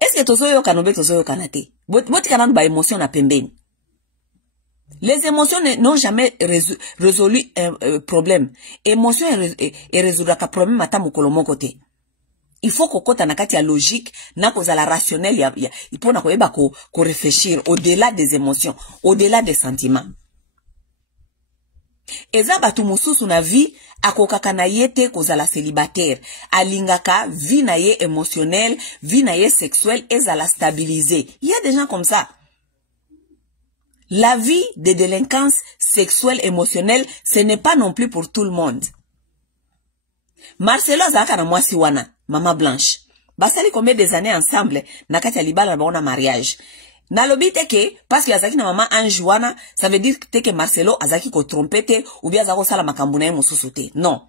Est-ce que tozo yo kanobe tozo yo kanate? Boti kanan ba émotion na pembeni. Les émotions n'ont jamais résolu un problème. Émotion et résoudre ka problème mata mukolo moko te. Il faut qu'on compte nakati ya logique, na kozala rationnel, il faut na koyeba ko réfléchir au-delà des émotions, au-delà des sentiments. Eza batu mususu na vie akokaka na yete kozala célibataire, alingaka vie na ye émotionnelle, vie na ye sexuelle ezala stabilisée. Il y a des gens comme ça. La vie de délinquance sexuelle émotionnelle, ce n'est pas non plus pour tout le monde. Marcelo azaka na mwasi wana Mama Blanche. Basali combien des années ensemble, nakati ya libala na baona mariage. Na lobite ke, parce que azaki na Mama Ange wana, ça veut dire que Marcelo azaki ko trompete, ou bien azako sala makambu na ye mususu te. Non.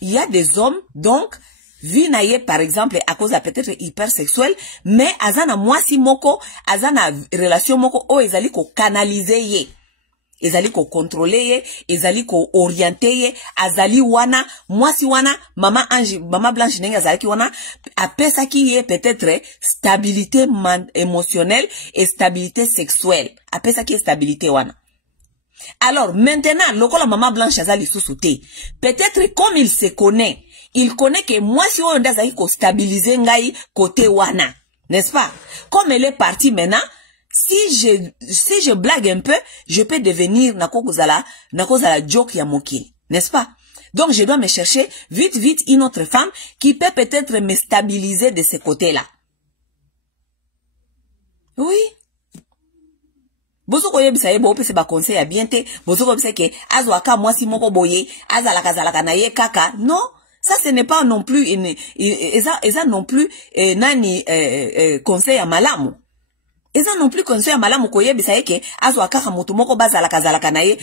Il y a des hommes, donc, vie na ye, par exemple, à cause de peut-être hypersexuel, mais azana mwasi moko, azana relation moko, o ezali ko canaliser ye. Ezali ko contrôler ye, ezali ko orienter ye, azali wana, mwasi wana, Mama Ange, Mama Blanche nenga azali ki wana, apesa ki ye peut-être stabilité émotionnelle et stabilité sexuelle. Apesa ki stabilité wana. Alors, maintenant, lokola Mama Blanche azali sous-souté, peut-être comme il se connaît, il connaît que mwasi wana azali ko stabiliser ngai côté wana. N'est-ce pas? Comme elle est partie maintenant, si je blague un peu, je peux devenir nakozala joke ya mokili, n'est-ce pas? Donc je dois me chercher vite une autre femme qui peut peut-être me stabiliser de ce côté-là. Oui. Bozo koye bisa yebo opese ba conseil ya bien te, bozo ko bisa ke azwaka mwasi moko boye, azalaka na ye kaka. Non, ça ce n'est pas non plus eza non plus nani conseil ya malamu. eza non plus conscient malamu koyebisa yeke azwa kaka mutu moko bazalaka na ye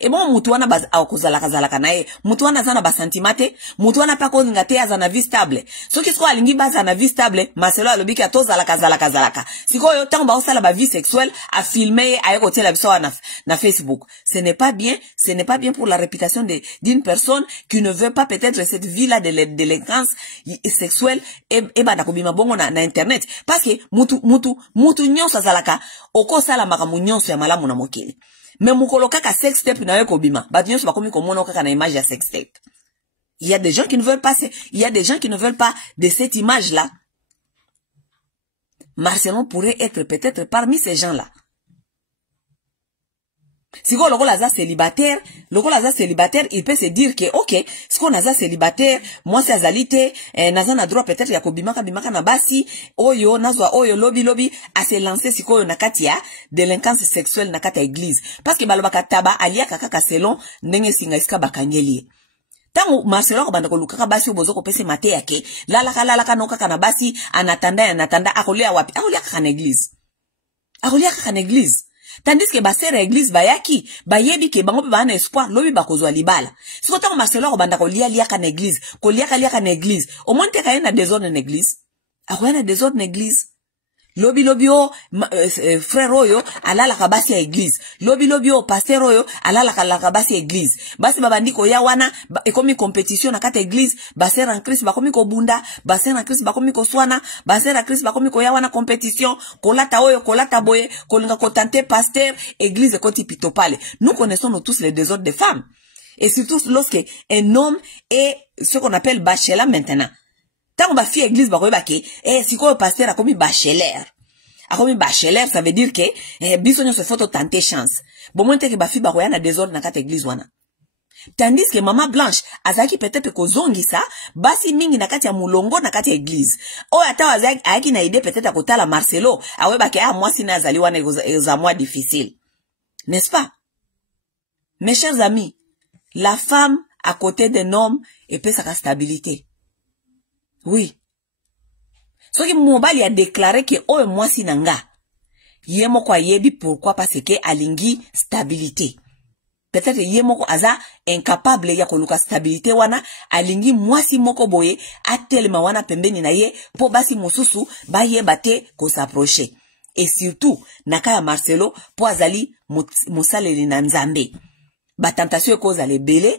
e bon mutu wana akozalaka na ye mutu wana aza na basentiment te mutu wana pa kolinga te aza na vie stable soki sikoyo alingi baza na vie stable Marcelo alobi ke atozalaka sikoyo ntango baosala ba vie sexuelle afilme ye aye kotiela biso wana na Facebook. Ce n'est pas bien pour la réputation d'une personne qui ne veut pas peut-être cette vie là de l'élégance sexuelle et banda kobima bongo na internet parce que mutu nyonso azalaka okosala makambo nyonso ya malamu na mokili mais mukolo kaka sex tape na yo kobima batu nyonso bakomi komona kaka na image ya sex tape. Il y a des gens qui ne veulent pas de cette image là. Marcelo pourrait être peut-être parmi ces gens là. Si on est célibataire, il peut se dire que ok, si on est célibataire, moi c'est azalité, naza na droit peut-être ya kobimaka na basi, oyo nazwa oyo lobby à se lancer si koyo nakati ya délinquance sexuelle nakati ya église parce que balobaka taba alia kaka selon ndenge singa iska bakangeli. Tango Marcelo ko banda ko lukaka basi obozo ko pese mate yake, lalaka no kaka na basi anatanda akolia wapi? Akolia kaka na église. Tandis que basere église bayaki bayebi ke bango pe bana espoir lobi bakozwa libala siko tango Marcelo ko banda ko lia ka na église ko lia ka na église au moins te ka na désordre na église akoya na désordre na église lobi o frère oyo alala ka basi ya église lobi o pasteur oyo alala ka basi ya église basi babandi ko ya wana ekomi compétition na kata église basere en Christ bakomi ko bunda basere en Christ bakomi ko swana basere en Christ bakomi ko ya wana compétition kolata oyo kolata boye kolinga ko tenter pasteur église koti pitopale. Nous connaissons tous les désordres des femmes et surtout lorsque un homme est ce qu'on appelle bachelor maintenant. Tant ba fille église ba koyeba ke siko pasteur akomi bachelor. Akomi bachelor ça veut dire que biso nyo se photo tenter chance. Bon monte ke ba fille ba koya na désordre na kata église wana. Tandis que maman blanche azaki peut-être ko zongisa basi mingi na kati ya mulongo na kati ya église. O ata azaki ayaki na idée peut-être akotala Marcelo aweba ke moi sina azali wana eza moi difficile. N'est-ce pas? Mes chers amis, la femme à côté d'un homme peut sa stabilité. Oui. Ce qui mobali a déclaré que oh moi sinanga. Yemoko yebi pourquoi parce que alingi stabilité. Peut-être yemoko aza incapable ya koluka stabilité wana alingi mwasi moko boye atelema wana pembeni na ye po basi mosusu ba yebate ko s'approcher. Et surtout nakaya Marcelo po azali mosaleli na Nzambe. Ba tentation cause ale belé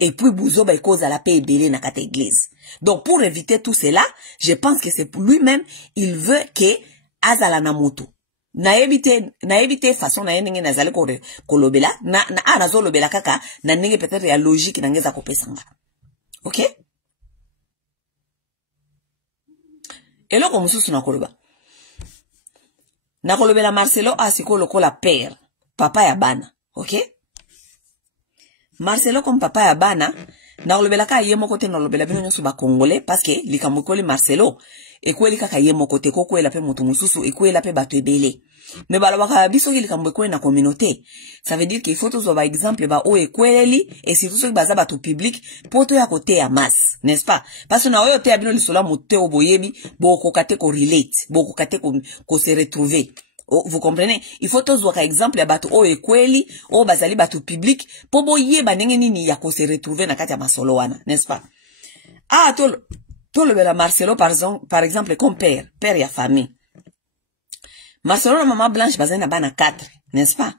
et puis bouzo ba cause la paix belé na kata église. Donc pour éviter tout cela, je pense que c'est pour lui-même, il veut que azala na moto. Na éviter façon na ndenge nazali ko lobela na anazo lobela kaka na ndenge peut-être ya logique na ngeza ko pesanga. OK? Eloko mususu na koloba. Na kolobela Marcelo asiko lokola père, papa ya bana. OK? Marcelo comme papa ya bana na kolobela ka yemo kote na lobela bino nyoso ba congolais parce que likamukoli Marcelo ekweli kaka yemo kote kokwela pe mutu mususu ekwela pe bato ebele. Mais balabaka biso ki likambo ekweli na communauté. Ça veut dire qu'il faut tous ba exemple ba o ekweli et surtout ceux qui baza bato public poto ya kote ya masse, n'est-ce pas? Parce que na oyo te abino lisola mote oboyebi boko kate ko relate, boko kate ko se retrouver. Vous comprenez? Il faut tous voir exemple ya bato o ekweli o bazali bato public po boyeba ndenge nini ya ko se retrouver na kati ya masolo wana, n'est-ce pas? Ah to le bela Marcelo par exemple comme père ya famille. Marcelo na maman blanche bazali na bana 4, n'est-ce pas?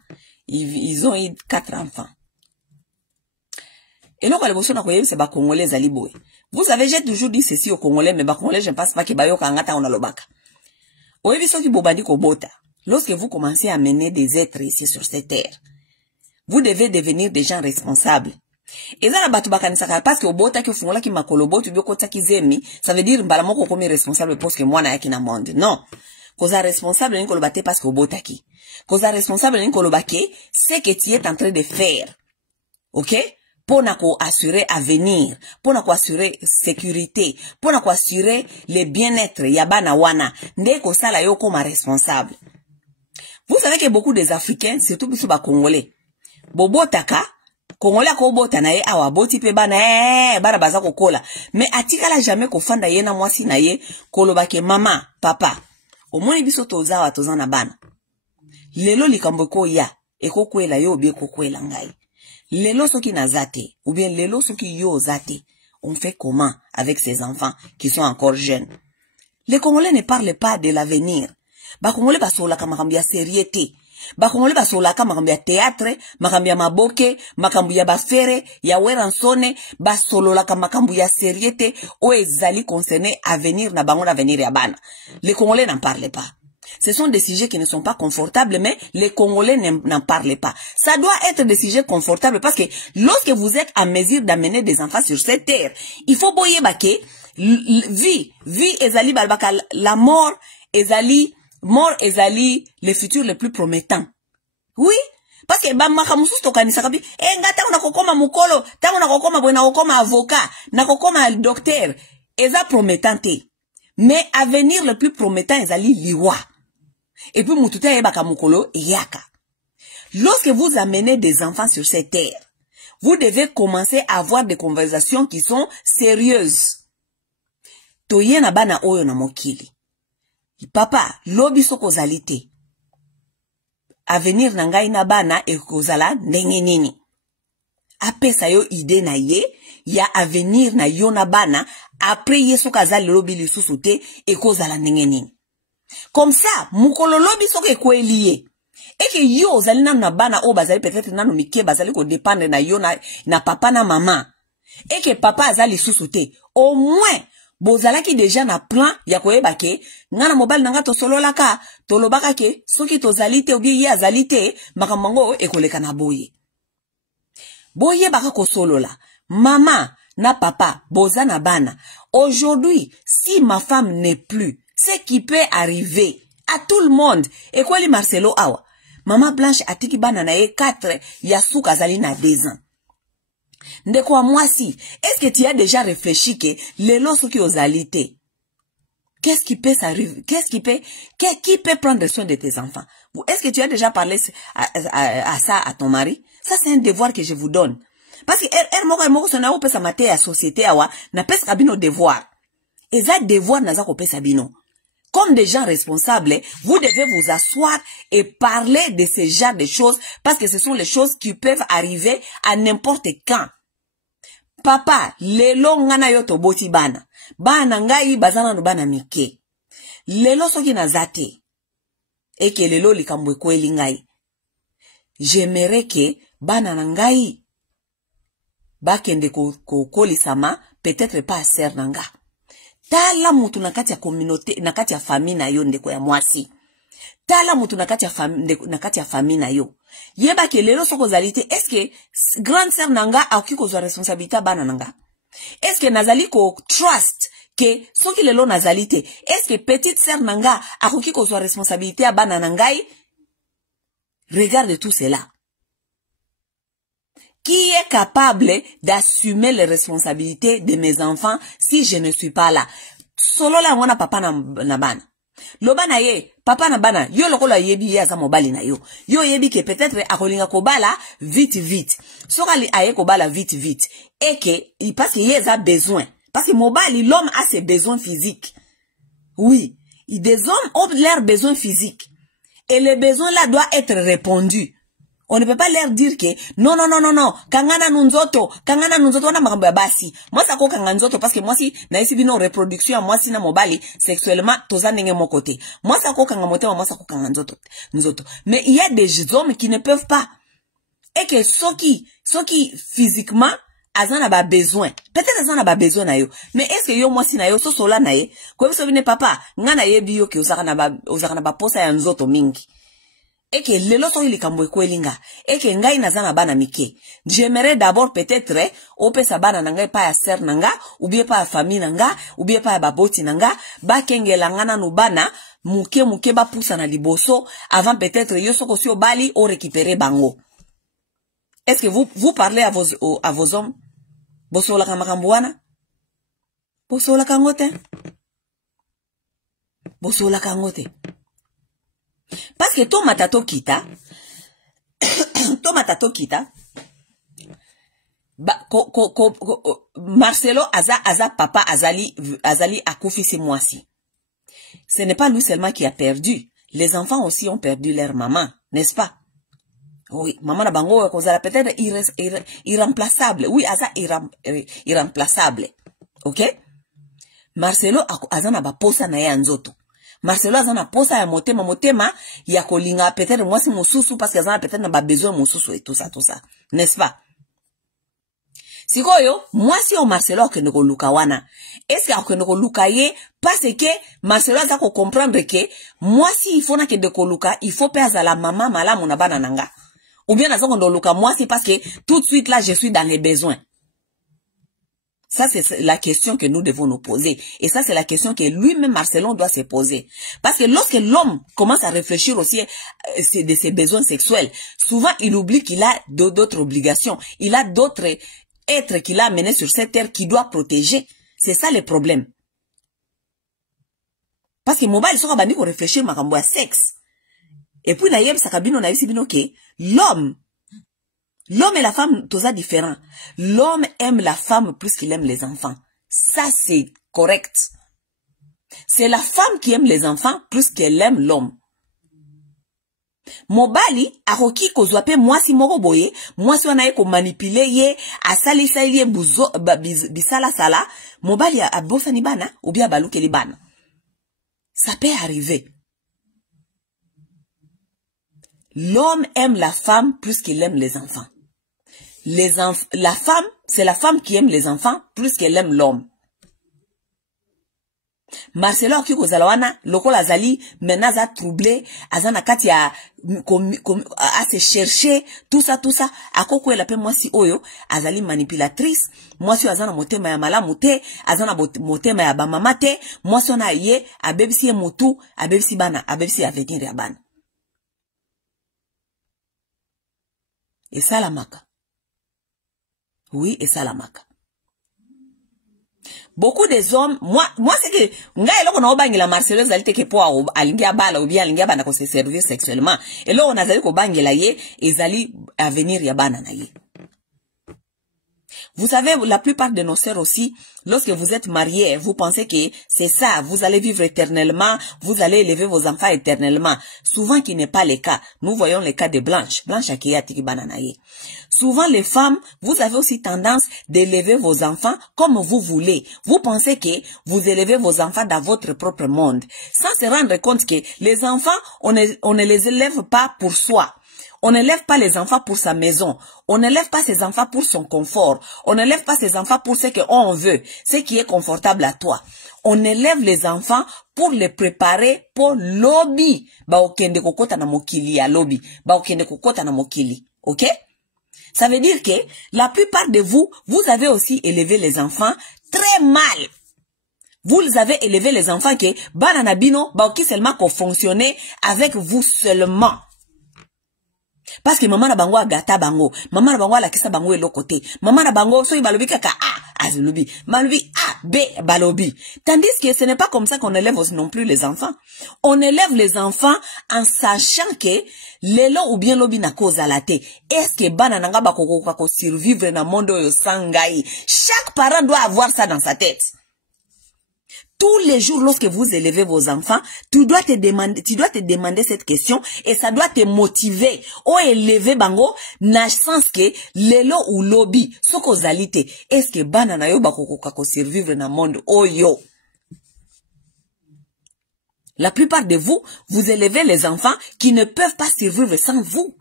Ils ont eu 4 enfants. Et donc les bosso na koyeba c'est ba congolais zali boy. Vous savez, j'ai toujours dit ceci aux congolais mais ba congolais je pense pas que bayo kangata on alobaka. Oyebi so ki bobandi ko bota. Lorsque vous commencez à mener des êtres ici sur cette terre, vous devez devenir des gens responsables. Et ça, parce que au bota ki fungola ki makolo botu bioko taki zemi, ça veut dire mbala moko komi responsable parce que moi na yaki na monde. Non. Koza responsable ni kolobate parce que au bota ki. Koza responsable ni kolobake, c'est que tu es en train de faire. OK? Pour assurer avenir, pour assurer sécurité, pour assurer le bien-être yabana wana, ndeko sala yo comme responsable. Vous savez que beaucoup des Africains, surtout biso ba Congolais, bobotaka, Congolais ko bota na ye awa boti pe bana bana baza kokola, mais atikala jamais ko fanda ye na mwasi na ye kolobake mama, papa. omoni biso tozawa tozana bana lelo likambo ko ya eko kwela yo bien ko kwela ngai lelo soki nazate ou bien lelo soki yo zate on fait comment avec ces enfants qui sont encore jeunes? Les Congolais ne parlent pas de l'avenir. Ba Congolais basola ka makambo ya seriété. Ba Congolais basola ka makambo ya théâtre, makambo ya maboke, makambo ya bafere, ya weransone, basolola ka makambo ya seriété o ezali concerné avenir na bango l'avenir ya bana. Les Congolais n'en parlent pas. Ce sont des sujets qui ne sont pas confortables, mais les Congolais n'en parlent pas. Ça doit être des sujets confortables parce que lorsque vous êtes en mesure d'amener des enfants sur cette terre, il faut boyer baké, vie ezali balbaka, la mort ezali le futur le plus promettant. Oui, parce que makamususu tokanisa kabi, ngata una kokoma mukolo, ta una kokoma bwena kokoma avocat, na kokoma docteur, eza promettante. Mais avenir le plus promettant ezali liwa. Et puis mututa yebaka mukolo yaka. Lorsque vous amenez des enfants sur cette terre, vous devez commencer à avoir des conversations qui sont sérieuses. Toye na bana oyo na mokili. Papa, lobi soko zalite. Avenir na ngai na bana ekozala ndenge nini. Apesa yo ide na ye, ya avenir na yo na bana, après yeso kazali lobi lisusu te ekozala ndenge nini. Comme ça, mukolo lobi soko ekweliye. Et que yo zali nanu na bana o bazali peut-être nanu mike bazali ko dépendre na yo na papa na maman. Et que papa azali lisusu te. Au moins, bozalaki déjà na plan ya koyeba ke ngana mobile nanga to solola ka tolobaka ke soki tozali te ou bien ye azali te makambo ekoleka na boye. Boye baka ko solola. Maman na papa boza na bana. Aujourd'hui, si ma femme n'est plus, ce qui peut arriver à tout le monde. Et quoi li Marcelo awa? Maman Blanche atiki bana na ye 4 ya suka zali na 2 ans. Ndeko wa mwasi, est-ce que tu as déjà réfléchi que les lois qui aux alités? Qu'est-ce qui peut s'arriver? Qui peut prendre soin de tes enfants? Est-ce que tu as déjà parlé à ça à ton mari? Ça, c'est un devoir que je vous donne. Parce que, moko sona ope sa mate à société awa, na pes kabino devoir. Et ça, devoir na za ko pesa bino. Comme des gens responsables, vous devez vous asseoir et parler de ce genre de choses parce que ce sont les choses qui peuvent arriver à n'importe quand. Papa, lelo ngana yo toboti bana. Bana ngai bazana no bana mike. Lelo soki na zate. Eke lelo likambo ekweli ngai. J'aimerais que bana ngai bakende kolisama peut-être pas ser nanga. Tala mutu nakati ya communauté, nakati ya famille na yo ndeko ya mwasi. Tala mutu nakati ya famille na yo. Yeba ke lelo soko zalite, est-ce que grande sœur nanga akoki kozwa responsabilité bana nanga? Est-ce que nazali ko trust ke soki lelo nazalite? Est-ce que petite sœur nanga akoki kozwa responsabilité ya bana nangai? Regarde tout cela. Qui est capable d'assumer les responsabilités de mes enfants si je ne suis pas là? Solo la wana papa na bana. Loba na ye, papa na bana, yo lokola yebi ya za mobali na yo. Yo yebi ke peut-être akolinga kobala vite. Soka li aye kobala vite. Et que, parce qu'il y a besoin. Parce que mobali, l'homme a ses besoins physiques. Oui. Des hommes ont leurs besoins physiques. Et les besoins là doivent être répondus. On ne peut pas leur dire que non. Kangana nunzoto wana makambo ya basi. Moi ça ko kangana nzoto parce que moi si na isi bino reproduction moi si na mobali sexuellement toza ndenge mon côté. Moi ça ko kangana motema moi ça ko kangana nzoto. Mais il y a des hommes qui ne peuvent pas. Et que soki physiquement azana ba besoin. Peut-être azana ba besoin na yo. Mais est-ce que yo moi si na yo so sola na ye? Ko biso bine papa ngana yebi yo ke osaka na ba posa ya nzoto mingi. Et que lelo so ili kambo ekwelinga. Et que ngai nazana bana mike. J'aimerais d'abord peut-être ope sa bana nanga pa ya ser nanga, ou bien pa ya famille nanga, ou bien pa ya baboti nanga, ba kengela ngana no bana, muke ba poussa na liboso, avant peut-être yo soko si obali o récupérer bango. Est-ce que vous parlez à vos hommes? Boso la kamakambuana? Boso la kangote? Boso la kangote? Parce que to matato kita, Marcelo aza papa azali akufi si mwasi. ce n'est pas lui seulement qui a perdu. Les enfants aussi ont perdu leur maman, n'est-ce pas? Oui, maman na bango peut-être irremplaçable. Oui, aza irremplaçable. OK? Marcelo azana ba posa na ya nzoto. Marcelo azana posa ya motema ya kolinga peut-être moi si mosusu parce que azana peut-être na ba besoin mosusu et tout ça. N'est-ce pas? Sikoyo, moi si o Marcelo akende ko luka wana, est-ce que akende ko luka ye parce que Marcelo aza ko comprendre que moi si il faut na kende ko luka, il faut pas la maman malamu na bana nanga. Ou bien nazo kondo luka moi c'est parce que tout de suite là je suis dans les besoins. Ça c'est la question que nous devons nous poser et ça c'est la question que lui-même Marcelon doit se poser. Parce que lorsque l'homme commence à réfléchir aussi de ses besoins sexuels, souvent il oublie qu'il a d'autres obligations, il a d'autres être qu'il a amené sur cette terre qui doit protéger. C'est ça le problème. Parce que mobile sera bandi pour réfléchir makambo à sexe. Et puis naïm sakabino naïm sibino que l'homme et la femme tous ça différent. L'homme aime la femme plus qu'il aime les enfants. Ça c'est correct. C'est la femme qui aime les enfants plus qu'elle aime l'homme. Mobali akoki kozwape mwasi moko boye, mwasi wana ye ko manipuler ye, asalisa ye buzo bisala sala, mobali abosa ni bana ou bien baluke li bana. Ça peut arriver. L'homme aime la femme plus qu'il aime les enfants. La femme, c'est la femme qui aime les enfants plus qu'elle aime l'homme. Marcelo aki kozala wana lokola azali menaza troublé azana kati ya à se chercher tout ça akoko ela pe mwasi oyo azali manipulatrice mwasi azana motema ya malamu te azana motema ya bamama te mwasi ona ye abebisi ye mutu abebisi bana abebisi avenir ya bana et ça la maka. Oui, et ça la maka. Beaucoup des hommes, moi c'est que nga eloko na obangela Marcelo zalite ke po alingia bala ou bien alingia bana ko se servir sexuellement. Et là on a zali ko bangela ye ezali avenir ya bana na ye. Vous savez, la plupart de nos sœurs aussi, lorsque vous êtes mariés, vous pensez que c'est ça, vous allez vivre éternellement, vous allez élever vos enfants éternellement. Souvent, qui n'est pas le cas. Nous voyons le cas de Blanche. Blanche Akia Tiki Bananaye. Souvent, les femmes, vous avez aussi tendance d'élever vos enfants comme vous voulez. Vous pensez que vous élevez vos enfants dans votre propre monde. Sans se rendre compte que les enfants, on ne les élève pas pour soi. On n'élève pas les enfants pour sa maison. On n'élève pas ses enfants pour son confort. On n'élève pas ses enfants pour ce qu'on veut, ce qui est confortable à toi. On élève les enfants pour les préparer pour lobby. Ba okende kokota na mokili ya lobby. Ba okende kokota na mokili. Ok? Ça veut dire que la plupart de vous, vous avez aussi élevé les enfants très mal. Vous avez élevé les enfants que banana bino ba oki seulement qu'on fonctionner avec vous seulement. Parce que maman na bango agata bango, maman na bango la kisa bango elo côté, maman na bango so balobi kaka azulobi, malobi b balobi. Tandis que ce n'est pas comme ça qu'on élève aussi non plus les enfants. On élève les enfants en sachant que lelo ou bien lobi na cause à la té. Est-ce que bana nanga bakoko ko survivre na monde yo sangai? Chaque parent doit avoir ça dans sa tête. Tous les jours, lorsque vous élevez vos enfants, tu dois te demander cette question et ça doit te motiver. O élever bango, na sens que lelo ou lobby, soko zalité. Est-ce que banana yo bakoko kako survivre na monde oyo? La plupart de vous, vous élevez les enfants qui ne peuvent pas survivre sans vous.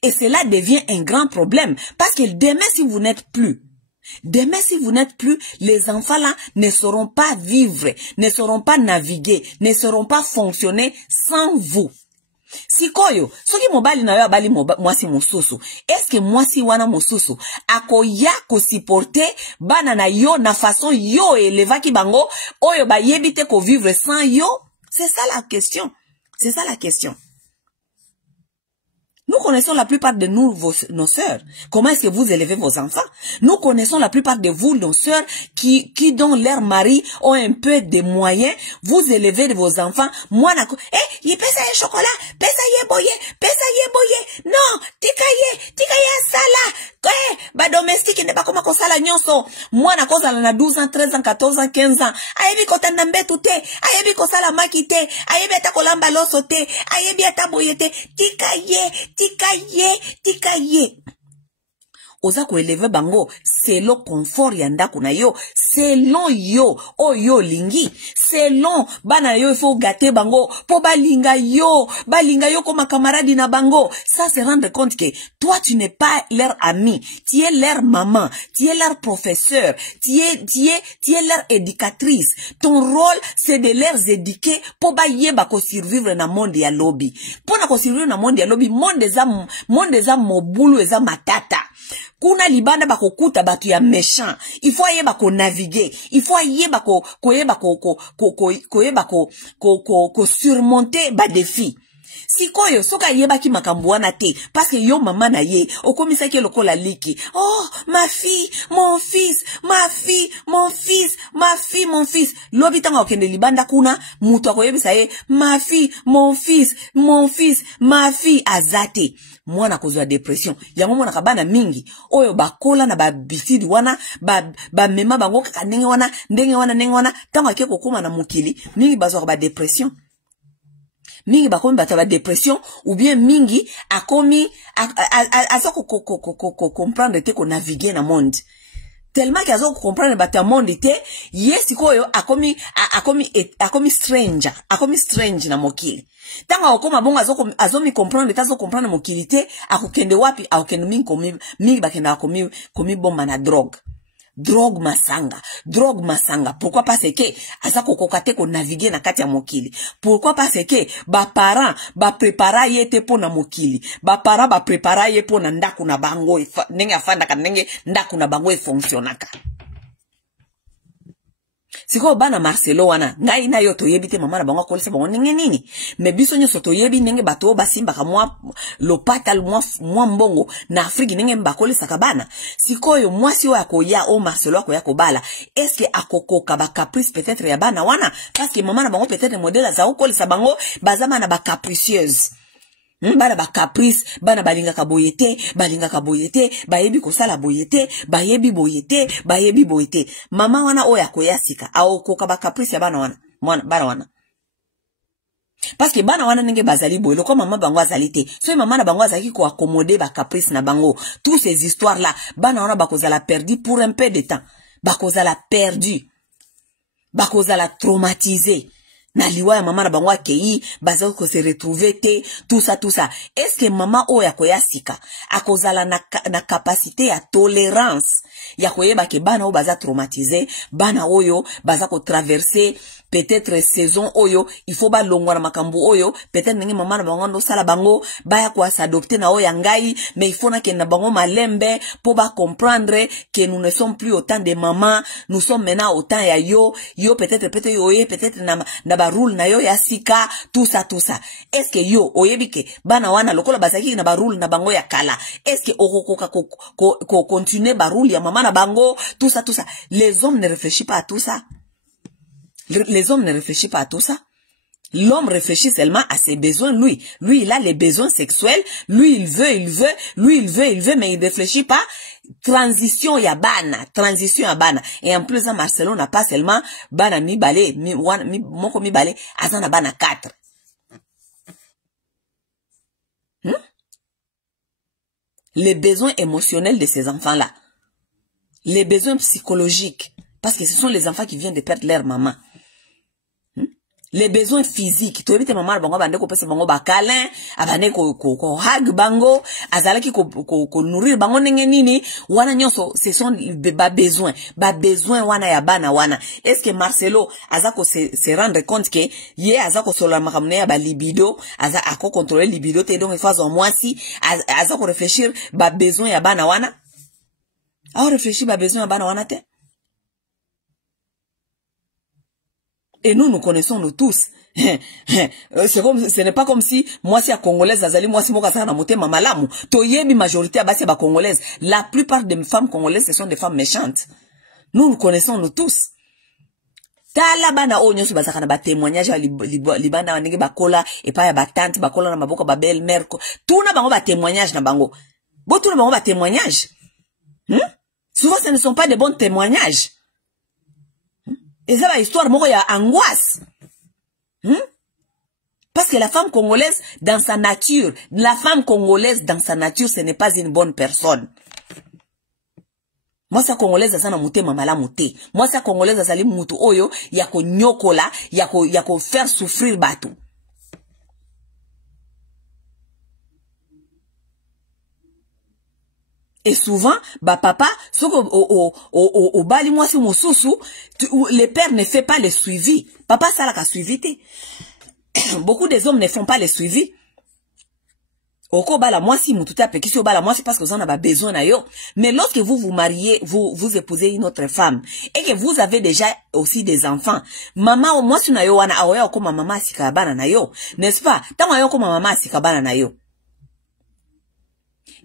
Et cela devient un grand problème parce que demain, si vous n'êtes plus, les enfants là ne sauront pas vivre, ne sauront pas naviguer, ne sauront pas fonctionner sans vous. Sikoyo, soki mobali na yo abali mwasi mususu, est-ce que mwasi wana mususu akoya ko supporter bana na yo na façon yo elevaki bango oyo ba yebite ko vivre sans yo? C'est ça la question. C'est ça la question. Nous connaissons la plupart de nous, nos sœurs. Comment est-ce que vous élevez vos enfants? Nous connaissons la plupart de vous, nos sœurs, qui dont leurs maris ont un peu de moyens. Vous élevez vos enfants. Moi, il pesa un chocolat, pesa ye boye. Non, tikaye sala. Ba domestique n'est pas comme ça sala nyonso. Moi, na koza na 12 ans, 13 ans, 14 ans, 15 ans. Ayebi kotanda mbetu te, ayebi kosala maki te, ayebi ata kolamba loso te, ayebi ata boye te. Tikaye. Oza ko eleve bango selon confort ya ndako na yo, selon yo oyo lingi, selon bana yo il faut gâter bango po balinga yo comme camarade na bango. Ça se rendre compte que toi tu n'es pas leur ami, tu es leur maman, tu es leur professeur, tu es leur éducatrice. Ton rôle c'est de les éduquer po ba yeba ko survivre na monde ya lobby. Po na ko survivre na monde ya lobby, monde za mobulu eza matata. Kuna libanda bako kuta batu ya méchant. Il faut yeba ko naviguer. Il faut yeba ko surmonter ba défi. Sikoyo soka yeba ki makambuana te parce que yo mama na ye okomisa ke lokola liki. Oh, ma fille, mon fils, ma fille, mon fils, ma fille, mon fils. Lobi tanga okende libanda kuna mutu akoyebisa ye ma fille, mon fils, ma fille azate. Mwana kozwa depression. Yango mwana kabana mingi oyo bakola na babisidi wana ba mema bango kaka ndenge wana tanga ke kokoma na mukili mingi bazwa ba depression. Mingi bakomi bata ba depression ou bien mingi akomi azoko comprendre te ko naviguer na monde. Tellement que azoko comprendre bata monde te yesi koyo akomi strange na mokili. Tanga okoma bonga azomi comprendre tazo comprendre mokili te akokende wapi akokende mingi bakenda komi bomba na drogue masanga. Pourquoi parce que azako kokate ko naviguer na kati ya mokili. Pourquoi parce que ba parents ba prépara yete po na mokili. Ba parents ba prépara ye po na ndaku na bango ndenge afanda ka ndenge ndaku na bango fonctionnaka. Siko bana Marcelo wana ngai na yo toyebi te mama na bango kolisa bango ndenge nini. Me biso nyoso toyebi ndenge bato basimba ka mwa lopata mwa mbongo na Afrique ndenge mbakolisa ka bana. Siko yo mwasi oya koya o Marcelo akoya kobala. Est-ce que akokoka ba caprice peut-être ya bana wana parce que mama na bango peut-être modèle za okolisa bango bazama na ba capricieuse. Bana ba caprice, bana balinga ka boyete, bayebi kosala boyete, bayebi boyete. Mama wana oya koyasika, ao koka ba caprice ya bana wana. Parce que bana wana nenge bazali boy, loko mama bango azali te. So mama na bango azali ko accommoder ba caprice na bango. Toutes ces histoires là, bana wana bakozala perdu pour un peu de temps. Bakozala perdu. Bakozala traumatisé. Na liwa ya mama na bango akei baza ko se retrouver te tout ça est-ce que mama oya koyasika akozala na capacité ya tolérance ya koyeba ke bana o baza traumatisé bana oyo baza ko traverser peut-être saison oyo il faut ba longwa na makambu oyo peut-être ningi mama na bango ndo sala bango baya kwa s'adopter na oya ngai mais il faut na ke na bango malembe pour ba comprendre que nous ne sommes plus autant de maman nous sommes maintenant autant ya yo peut-être yo peut-être na ba rule na yo ya sika tout ça est-ce que yo oyebi ke bana wana lokola bazaki na ba rule na bango ya kala est-ce que okokoka ko continuer ba rule ya mama na bango tout ça les hommes ne réfléchissent pas à tout ça. Les hommes ne réfléchissent pas à tout ça. L'homme réfléchit seulement à ses besoins, lui. Lui, il a les besoins sexuels. Lui, il veut, mais il réfléchit pas. Transition ya bana. Et en plus, Marcelo n'a pas seulement bana mi balé, moko mi balé, azana bana 4. Les besoins émotionnels de ces enfants-là. Les besoins psychologiques. Parce que ce sont les enfants qui viennent de perdre leur maman. Les besoins physiques. Tu évite maman bango bande ko pesa bango ba câlin, abane ko hug bango, azalaki ko nourrir bango ndenge nini, wana nyonso ce sont ba besoin wana ya bana wana. Est-ce que Marcelo azako se rendre compte que ye azako sola makamne ya ba libido, azako contrôler libido te donc il faut en moisi, azako réfléchir ba besoin ya bana wana? A réfléchir ba besoin ya bana wana te? Et nous connaissons nous tous. Ce n'est pas comme si moi si à congolaise azali moi si moka na motema malamu to yebi majorité basi ba congolaise. La plupart des femmes congolaises ce sont des femmes méchantes. Nous connaissons nous tous. Tala bana o nyoso bazaka na ba témoignage libanda wanenge bakola et pa ya ba tante bakola na maboko ba belle mère tuna bango ba témoignage na bango. Bo tuna bango ba témoignage. Souvent ce ne sont pas des bons témoignages. Et ça va histoire moko ya angoisse. Parce que la femme congolaise dans sa nature, ce n'est pas une bonne personne. Moi, sa congolaise azana mute mamala mute. Moi, sa congolaise azali mutu oyo yako nyokola, yako faire souffrir batu. Et souvent, bah papa, au bali moi si mosusu, le père ne fait pas le suivi. Papa ça la suivi te. Beaucoup des hommes ne font pas le suivi. Oko bala moi si mututa pekisi bala moi c'est parce que vous en avez besoin na yo. Mais lorsque vous vous mariez, vous épousez une autre femme et que vous avez déjà aussi des enfants, maman moi si na yo wana awoya oko mama asika bana na yo, n'est-ce pas? Tango yo oko mama asika bana na yo.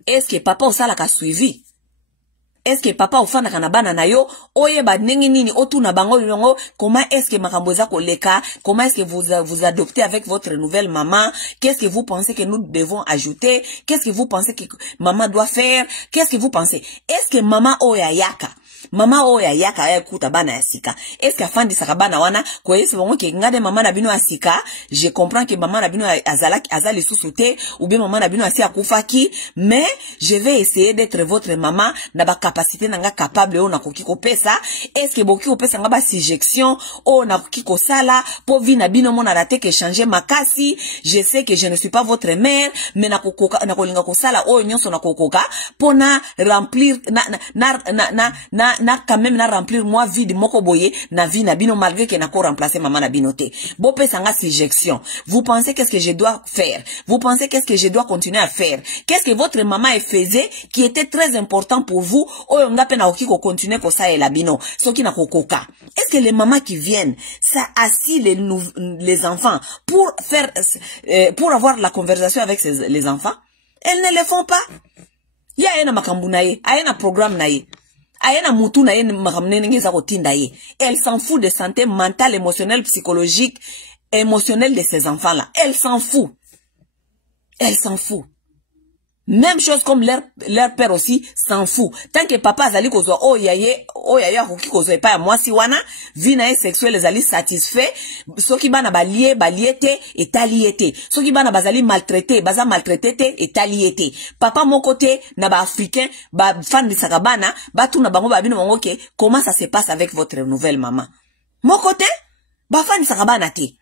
Est-ce que papa osala ka suivi? Est-ce que papa ofana kana bana na yo oye ba nengi nini otu na bango longo comment est-ce que makambo za koleka, comment est-ce que vous adoptez avec votre nouvelle maman, qu'est-ce que vous pensez que nous devons ajouter, qu'est-ce que vous pensez que maman doit faire, qu'est-ce que vous pensez, est-ce que maman oya yaka kuta bana asika, est-ce que afandi sakabana wana ko yesi bongo ke ngade mama na bino asika, je comprends que maman na bino azali sous-sauté ou bien maman na bino asi akufaki, mais je vais essayer d'être votre maman na ba capacité nanga capable o na koki ko pesa, est-ce que boki ko pesa nga ba suggestion o na koki ko sala po vi na bino mona raté que changer makasi, je sais que je ne suis pas votre mère mais na kolinga ko sala o nyonso na kokoka pona remplir na quand même na remplir moi vie de moko boye na vie na bino malgré que na ko remplacer maman na binote. Bo pesa nga suggestion. Vous pensez qu'est-ce que je dois faire? Vous pensez qu'est-ce que je dois continuer à faire? Qu'est-ce que votre maman faisait qui était très important pour vous? Oyo nga pe na oki ko continuer ko sa la bino. Soki na kokoka. Est-ce que les mamans qui viennent ça assis les enfants pour faire pour avoir la conversation avec les enfants? Elles ne le font pas. Ya ena makambu na ye, ayena programme na ye. Ayena mutu na ye makamne ngeza kotinda ye. Elle s'en fout de santé mentale, émotionnelle, psychologique, émotionnelle de ces enfants-là. Elle s'en fout. Elle s'en fout. Même chose comme leur père aussi s'en fout. Tant que papa zali kozo o yaye hoki kozo e pa moi si wana vina e sexuelle zali satisfait, soki bana baliete et taliete. Soki bana bazali maltraité, baza maltraité te et taliete. Papa mon côté na ba africain, ba fan de sakabana, ba tout na bango ba bino bango ke comment ça se passe avec votre nouvelle maman. Mon côté ba fan de sakabana te.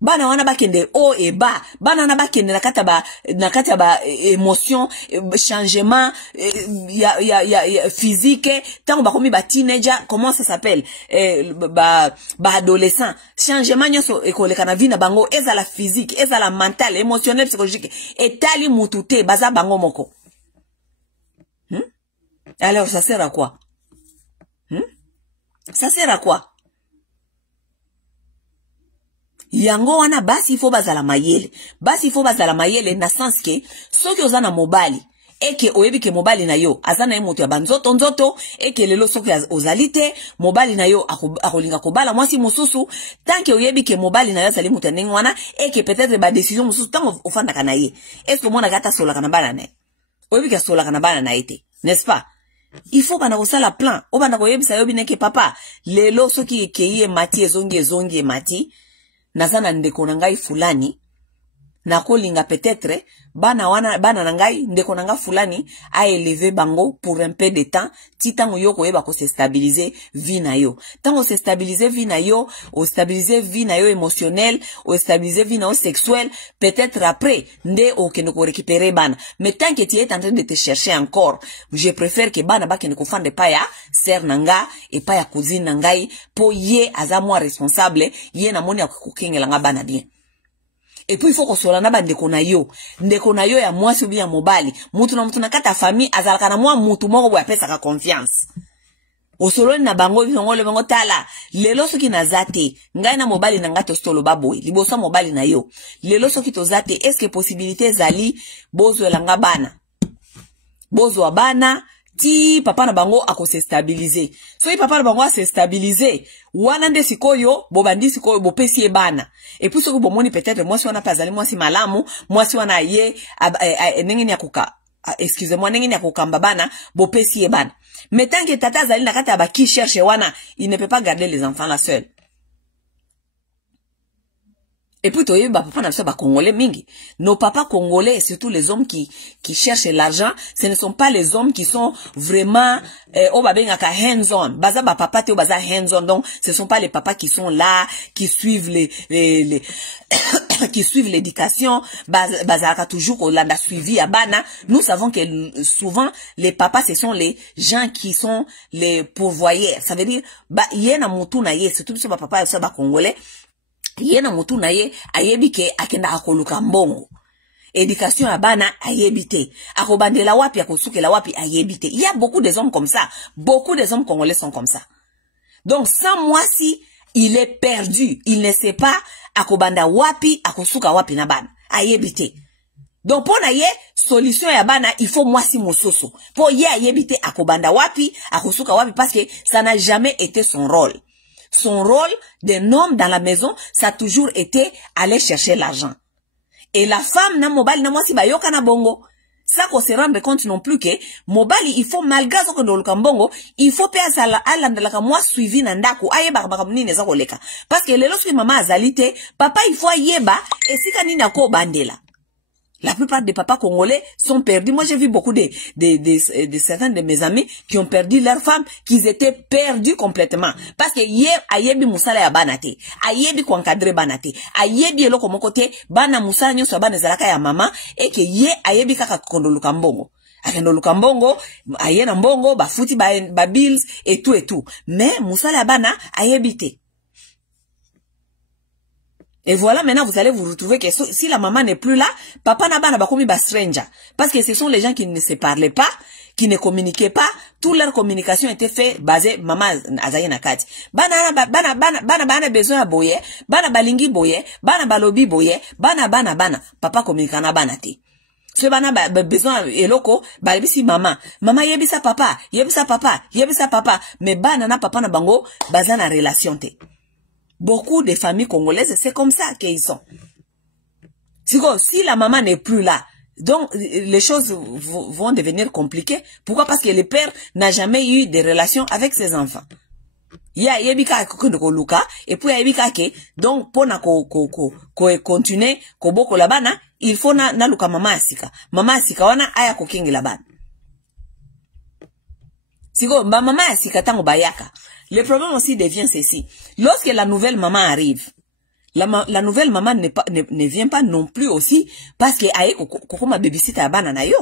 Bana wana bakende o et ba bana na bakende nakata ba émotion changement ya physique tant ba komi ba teenager comment ça s'appelle ba adolescent changement nyoso ekoleka na vie na bango ezala physique ezala mental émotionnel psychologique etali mutute baza bango moko. Alors ça sert à quoi? Ça sert à quoi? Yango wana basi il faut bazala mayele. Basi il faut bazala mayele na sens que soki ozana mobali eke oyebi ke mobali na yo azana emoto ya banzoto nzoto eke lelo soki ozalite mobali na yo akolinga kobala mwasi mususu tant que oyebi ke mobali na yo azali mutu ndenge wana eke peut-être ba décision mususu tango ofandaka na ye. Est-ce que mona gata sola kana bana na oyebi ka sola kana bana na ete, n'est-ce pas? Il faut bana kosala plan o bana koyebisa yo bineke papa lelo soki ekeye mati ezongi mati nazana ndeko na ngai fulani na kolinga peut-être bana na ngai ndeko na ngai fulani a élevé bango pour un peu de temps titango yo koyeba ko se stabiliser vie na yo tango se stabiliser vie na yo o stabiliser vie na yo émotionnel o stabiliser vie na yo sexuel peut-être après nde o kende ko récupérer bana mais tant que tu es en train de te chercher encore je préfère que bana ba kende ko fande pa ya sœur nanga et pa ya cousine na ngai po ye aza moi responsable ye na moni akukengela nga bana bien. Et puis il faut qu'on soit là ndeko na yo ya mwasi ou bien mobali mutu na kata famille azalaka na mwa mutu moko boya pesa ka confiance Osoloni na bango le bango tala. Lelo soki na zate. Ngai na mobali na nga tostolo baboy. Libosa mobali na yo. Lelo soki to zate. Est-ce que possibilité zali bozo langa bana? Bozo wa bana. Ti papa na bango ako se stabiliser. So papa na bango a se stabiliser. Wana nde sikoyo, bobandi sikoyo, bopesi e bana. Et puis soko bomoni peut-être, moi si wana pazali, moi si malamu, moi si wana ye, nengeni akuka. Excusez-moi, nengeni akukamba bana, bopesi e bana. Mais tant que tata zali na kata abaki cherche wana, il ne peut pas garder les enfants là seuls. Et puis, papa n'a pas congolais mingi. Nos papas congolais, surtout les hommes qui cherchent l'argent, ce ne sont pas les hommes qui sont vraiment, hands-on. Baza ba papa te baza hands-on. Donc, ce ne sont pas les papas qui sont là, qui suivent qui suivent l'éducation. Baza toujours qu'on l'a suivi à bana. Nous savons que souvent, les papas, ce sont les gens qui sont les pourvoyeurs. Ça veut dire, yena mutu na ye, surtout ce papa, ce ba congolais, yena mutu na ye ayebi ke akenda akoluka mbongo. Éducation ya bana ayebite. Akobandela wapi akosukela wapi ayebite. Il y a beaucoup de hommes comme ça. Beaucoup des hommes congolais sont comme ça. Donc sans moi si il est perdu, il ne sait pas akobanda wapi akosuka wapi na bana ayebite. Donc pour na ye solution ya bana il faut moi si mososo. Pour ye ayebite akobanda wapi akosuka wapi parce que ça n'a jamais été son rôle. Son rôle d'un homme dans la maison, ça a toujours été aller chercher l'argent. Et la femme, na mobile, na mwasi bayoka na bongo. Ça qu'on se rendre compte non plus que, mobile, il faut, malgré ce qu'on doit le bongo, il faut payer à l'andalaka moi suivi nandako, aye bakabakamuni neza koleka. Parce que lorsque maman azalite, papa il faut yeba, et si kanina ko bandela. La plupart des papas congolais sont perdus. Moi, j'ai vu beaucoup de certains de mes amis qui ont perdu leurs femmes, qu'ils étaient perdus complètement. Parce que ye ayebi musala ya banate, ayebi kwankadre banate, ayebi eloko mokote, bana musala nyo so bana zalaka ya mama, et que ye ayebi kaka kondoluka mbongo. Akendoluka mbongo, ayena mbongo, bafuti ba bills, et tout. Mais musala ya bana ayebi te. Et voilà, maintenant, vous allez vous retrouver que si la maman n'est plus là, papa n'a pas commis ba stranger. Parce que ce sont les gens qui ne se parlaient pas, qui ne communiquaient pas. Toute leur communication était faite basée, maman, azaye nakati. Bana besoin à boye, bana balingi boye, bana balobi boye, bana. Papa communicana bana te. Ce bana besoin eloko, balbisi maman. Maman yebisa papa. Mais bana na papa na bango, bazana relation te. Beaucoup de familles congolaises, c'est comme ça qu'ils sont. Si la maman n'est plus là, donc les choses vont devenir compliquées. Pourquoi? Parce que le père n'a jamais eu de relation avec ses enfants. Il y a yebika ko luka et puis yebika ke donc pour na continuer ko boko la bana, il faut na luka mama asika wana aya ko kingi la bana. Siko mama asika tango bayaka. Le problème aussi devient ceci. Lorsque la nouvelle maman arrive, la nouvelle maman ne vient pas non plus aussi parce que aye kokoma babysitter abana na yo.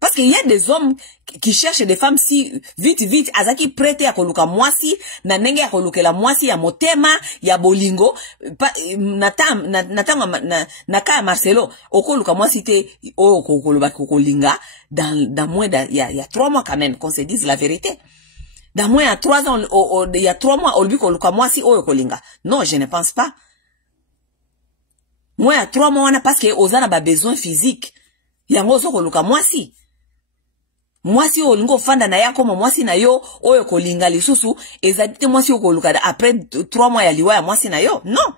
Parce qu'il y a des hommes qui cherchent des femmes si vite azaki prête à koluka mwasi na nenge ya kolukela mwasi ya motema ya bolingo naka Marcelo okoluka mwasi te o kokoluba kokolinga dans moins il y a 3 mois quand même qu'on se dise la vérité. Dans moins à 3 ans, il y a 3 mois, non, je ne pense pas. Moins à 3 mois, parce que Ozana a besoin physique. Yango koluka mwasi. Mwasi olingo fanda na ya koma mwasi na yo, oyo kolinga lisusu, ezadite mwasi okoluka après 3 mois ya liwa ya mwasi na yo. Non.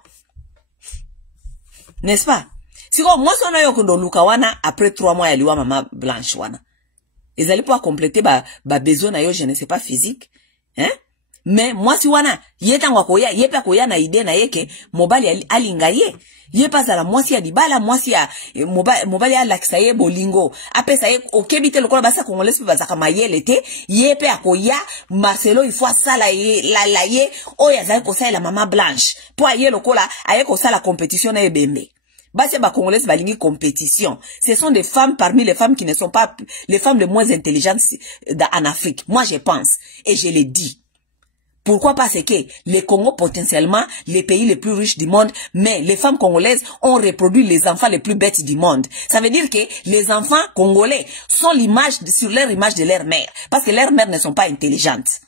N'est-ce pas? Siko mwasi na yo kondoluka wana après 3 mois ya liwa mama blanche wana. Ils allaient pouvoir compléter besoin na yo, je ne sais pas physique, hein? Mais moi si wana yetangwa koya yepa koya na idée na yeke mobali alinga ye yepa za la mwasi ya dibala mwasi ya mobali ya laksaye bolingo apesa ye okebite lokola basa congolais pe bazaka mayele te yepe akoya Marcelo il faut ça la ye oya za ko ça la maman blanche pour aye lokola aye ko ça la compétition na ebembe. Basi ba congolaises balingi compétition. Ce sont des femmes parmi les femmes qui ne sont pas les femmes les moins intelligentes en Afrique. Moi je pense et je le dis. Pourquoi? Parce que les Congo potentiellement les pays les plus riches du monde, mais les femmes congolaises ont reproduit les enfants les plus bêtes du monde. Ça veut dire que les enfants congolais sont sur leur image de leur mère parce que leurs mères ne sont pas intelligentes.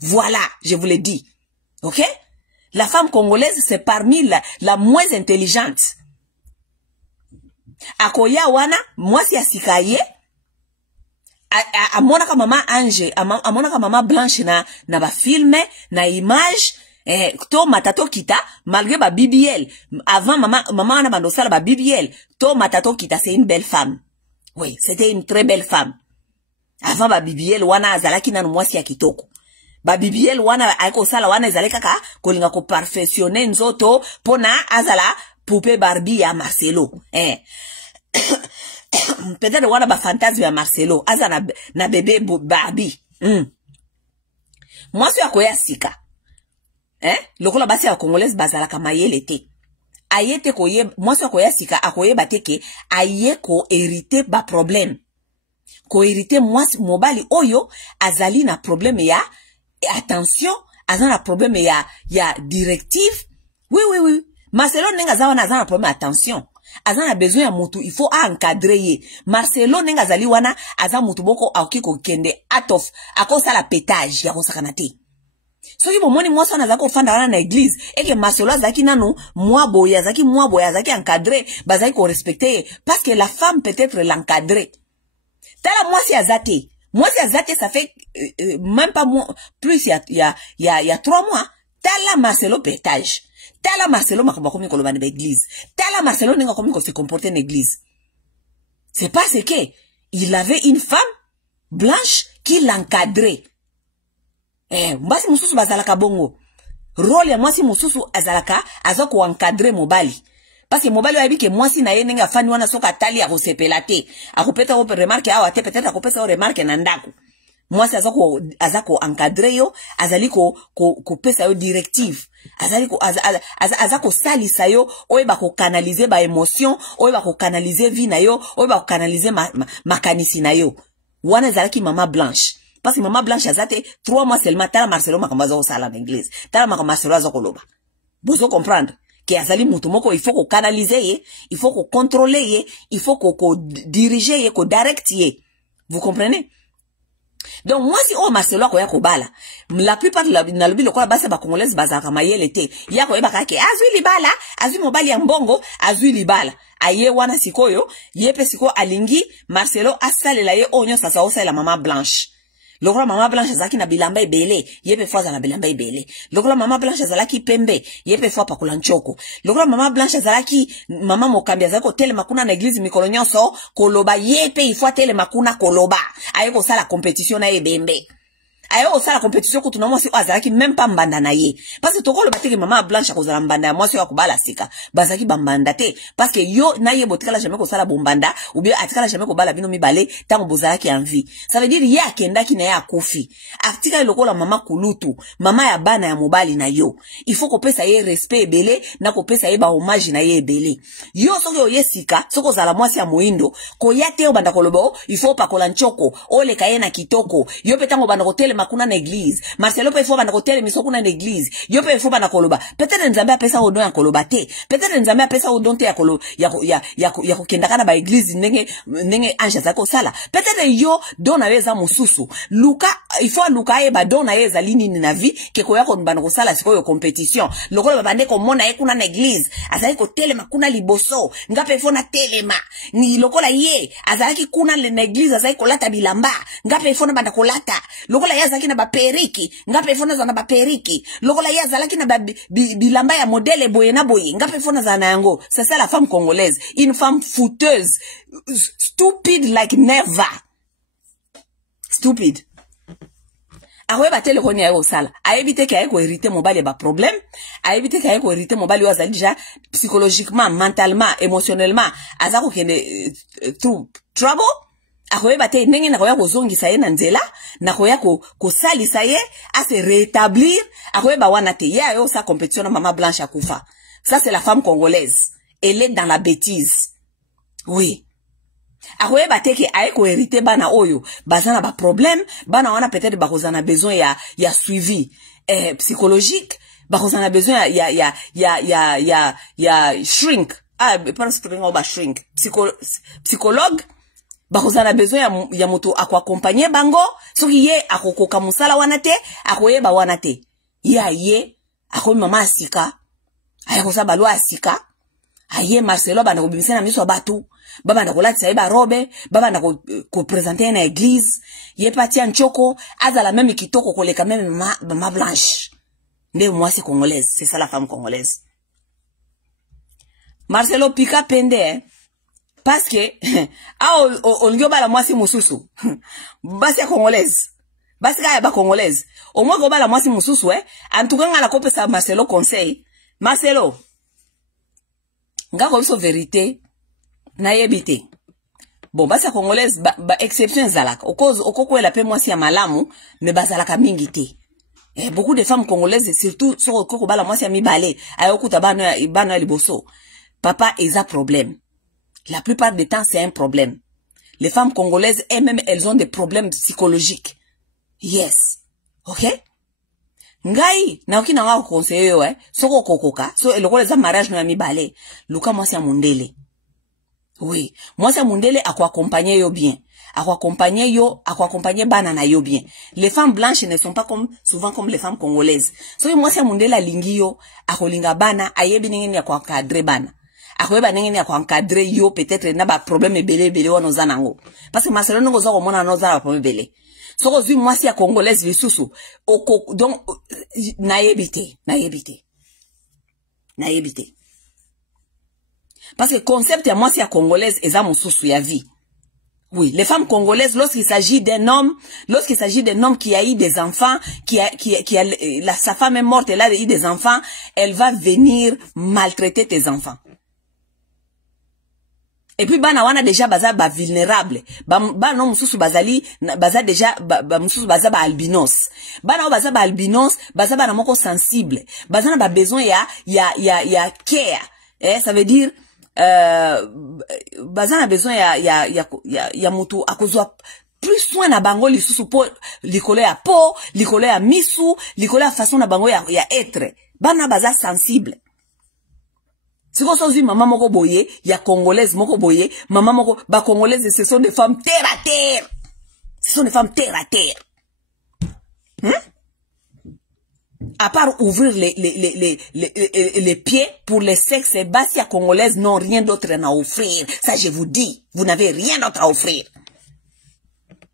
Voilà, je vous l'ai dit. Ok? La femme congolaise, c'est parmi la moins intelligente. Akoya wana, moi si asikaye, amonaka mama Ange, amonaka mama Blanche na ba filme, na image, to matato kita, malgré ba BBL. Avant mama wana bandosala ba BBL, to matato kita, c'est une belle femme. Oui, c'était une très belle femme. Avant ba BBL wana azalaki nanu mwasi ya kitoko. Ba BBL wana aiko sala wana ezalaki kaka kolinga ko perfectionner nzoto pona azala poupée Barbie ya Marcelo. Peut-être wana ba fantasme ya Marcelo aza na bébé Barbie. Mwasi ya koya sika. Lokola basi ya congolaise bazalaka mayele te. Ayete koye mwasi ya koya sika akoye bateke ayeko hériter ba problème. Ko hériter mwasi mobali oyo azali na problème ya attention, azali na problème ya directive. Oui. Marcelo nenga zawana azali na problème attention. Azali na besoin ya mutu, il faut encadrer ye. Marcelo nenga zali wana azali mutu boko akiko kende atof akosala pétage ya kosakana te. Soki bomoni mwasi wana azali kofanda wana na église eke Marcelo azalaki nanu mwaboye azalaki encadré bazali ko respecter parce que la femme peut-être l'encadrer. Tala mwasi azate. Mwasi azate ça fait même pas plus il y a 3 mois. Tala Marcelo pétage. Tala Marcelo makabakomi koloba na église. Tala Marcelo nenga komi ko se comporter en église. C'est parce que il avait une femme blanche qui l'encadrait. Mbasi mususu bazalaka bongo. Rôle ya mwasi mususu azalaka azako encadrer mobali. Parce que mobali wabi ke mwasi na ye nenga fani wana soka tali ya kosepela te. Akopeta ope remarque awa te peut-être akopesa o remarque na ndako. Mwasi azako encadrer yo, azali ko pesa yo directive. Azako salisa yo, oyeba ko canaliser ba émotion, oyeba ko canaliser vie na yo, oyeba ko canaliser makanisi na yo. Wana azalaki mama Blanche. Parce que mama Blanche azate 3 mois seulement tala Marcelo makambaza ko sala na église. Tala makambaza Marcelo azako loba. Bozo comprendre que azali mutu moko il faut ko canaliser ye, il faut ko contrôler ye, il faut ko diriger ye, ko direct ye. Vous comprenez? Donc moi si Marcelo akoya ko bala, la plupart na lobi lokola basa ba congolaise bazaka mayele te. Ya ko yeba ke azwi libala, azwi mobali ya mbongo, azwi libala. Aye wana sikoyo, yepe siko alingi Marcelo asalela ye onyo sasa osala mama Blanche. Lokola mama Blanche azalaki na bilamba ebele, yepe fois na bilamba ebele. Lokola mama Blanche azalaki pembe, yepe fois pakula nchoko. Lokola mama Blanche azalaki mama mokambi azalaki tele makuna na église mikolo nyonso, koloba yepe ifwa tele makuna koloba. Aye ko sala compétition na ebembe. Ayo osala compétition ko tuna mwasi azalaki même pas mbanda na ye. Parce que tokolo bateki mama Blanche akozala mbanda ya mwasi wa kubala sika. Bazaki bambanda te. Parce que yo na ye botikala jamais ko sala bombanda ou bien atikala jamais ko bala bino mibale tango bozalaki en vie. Ça veut dire ye akendaki na ye akufi. Atika lokola mama kulutu, mama ya bana ya mobali na yo. Il faut ko pesa ye respect ebele na ko pesa ye ba hommage na ye ebele. Yo soko ye sika, soko zala mwasi ya moindo, ko yate obanda kolobo, il faut pakola nchoko, ole kaye na kitoko. Yo petango banda kotel makuna na église. Marcelo pe fo bana kotel misoko na église. Yo pe fo bana koloba. Peut-être nzambe apesa odon ya koloba te. Peut-être nzambe apesa odon te ya kolo ya kokenda kana ba église ndenge anja zako sala. Peut-être yo dona weza mususu. Luka il faut luka e ba dona yeza lini na vie ke ko yako bana ko sala siko yo compétition. Lokolo babande ko mona ye kuna na église. Azali ko telema kuna liboso. Ngape fo na telema. Ni lokola ye azalaki kuna na église azali ko lata bilamba. Ngape fo na banda ko lata. Lokola ya zalaki na ba periki, ngape fona za na ba periki. Lokola ya zalaki na ba bilamba ya modèle boye na boye, ngape fona za na yango. C'est ça la femme congolaise, une femme fouteuse, stupide like never. Stupide. Awe ba telefoni ya yo sala. A éviter qu'il y ait ko hériter mobali ba problème, a éviter qu'il y ait ko hériter mobali yo azali déjà psychologiquement, mentalement, émotionnellement, azako kende trouble. Akoyeba te ndenge na koya kozongisa ye na nzela na koya kosalisa ye a se rétablir akoyeba wana te ya yo sa compétition na mama Blanche akufa. Ça c'est la femme congolaise, elle est dans la bêtise. Oui. Akoyeba te ke aye ko hériter bana oyo bazana ba problème bana wana peut-être ba kozana besoin ya suivi psychologique, ba kozana besoin ya shrink. Parce que on va shrink psychologue. bakozala besoin ya moto accompagner bango soki ye akokoka musala wana te akoyeba wana te ye akomi mama asika ayakosa balwa asika aye Marcelo bana ko bimisa na miso batu baba na kolatisa ba robe baba na ko présenter na église ye pati en choko azala même kitoko koleka même mama blanche nde mwasi congolaise c'est ça la femme congolaise Marcelo pika pende parce que olingio bala mwasi mususu basi ya congolaise basi kaya ba congolaise au moins ko bala mwasi mususu en tout cas ngala kopesa Marcelo conseil Marcelo nga ko biso vérité na yebite bon basi ya congolaise ba exception zalaka okoko la pe mwasi ya malamu me bazalaka mingi te beaucoup de femmes congolaises surtout sur okoko bala mwasi ya mibale ayokuta bana liboso papa eza problème. La plupart du temps, c'est un problème. Les femmes congolaises, elles-mêmes, elles ont des problèmes psychologiques. Yes. Ok? Ngai, na oki na nga conseiller yo, soko kokoka, so eloko les mariage no mi balé. Luka mwasi ya mundele. Oui, mwasi ya mundele accompagner yo bien. Accompagner bana na yo bien. Les femmes blanches ne sont pas souvent comme les femmes congolaises. So mwasi ya mundele alingi yo, akolinga bana, ayebi ngeni akwa bana. Akoyeba nengeni ya encadrer yo peut-être na ba problème belé wana zanango parce que Marcelo ngo zo komona no za ba problème belé soko zui mwasi ya congolaise lisusu donc naebite parce que concept ya mwasi ya congolaise eza mususu ya vie. Oui, les femmes congolaises, lorsqu'il s'agit d'un homme qui a eu des enfants, sa femme est morte, elle a eu des enfants, elle va venir maltraiter tes enfants. Et puis bana wana déjà baza ba vulnérable bana mususu bazali baza déjà mususu baza ba albinos bana baza ba albinos baza bana moko sensible baza na ba besoin ya care ça veut dire baza na besoin ya mutu akozwa plus soin na bango lisusu po likolo ya po likolo ya misu likolo ya façon na bango ya être bana baza sensible. Si vous avez maman moko boye, ya congolaise moko boye, maman moko, ba congolaise, ce sont des femmes terre à terre. Ce sont des femmes terre à terre. À part ouvrir les pieds pour les sexes, basi ya congolaise n'ont rien d'autre à offrir. Ça, je vous dis, vous n'avez rien d'autre à offrir.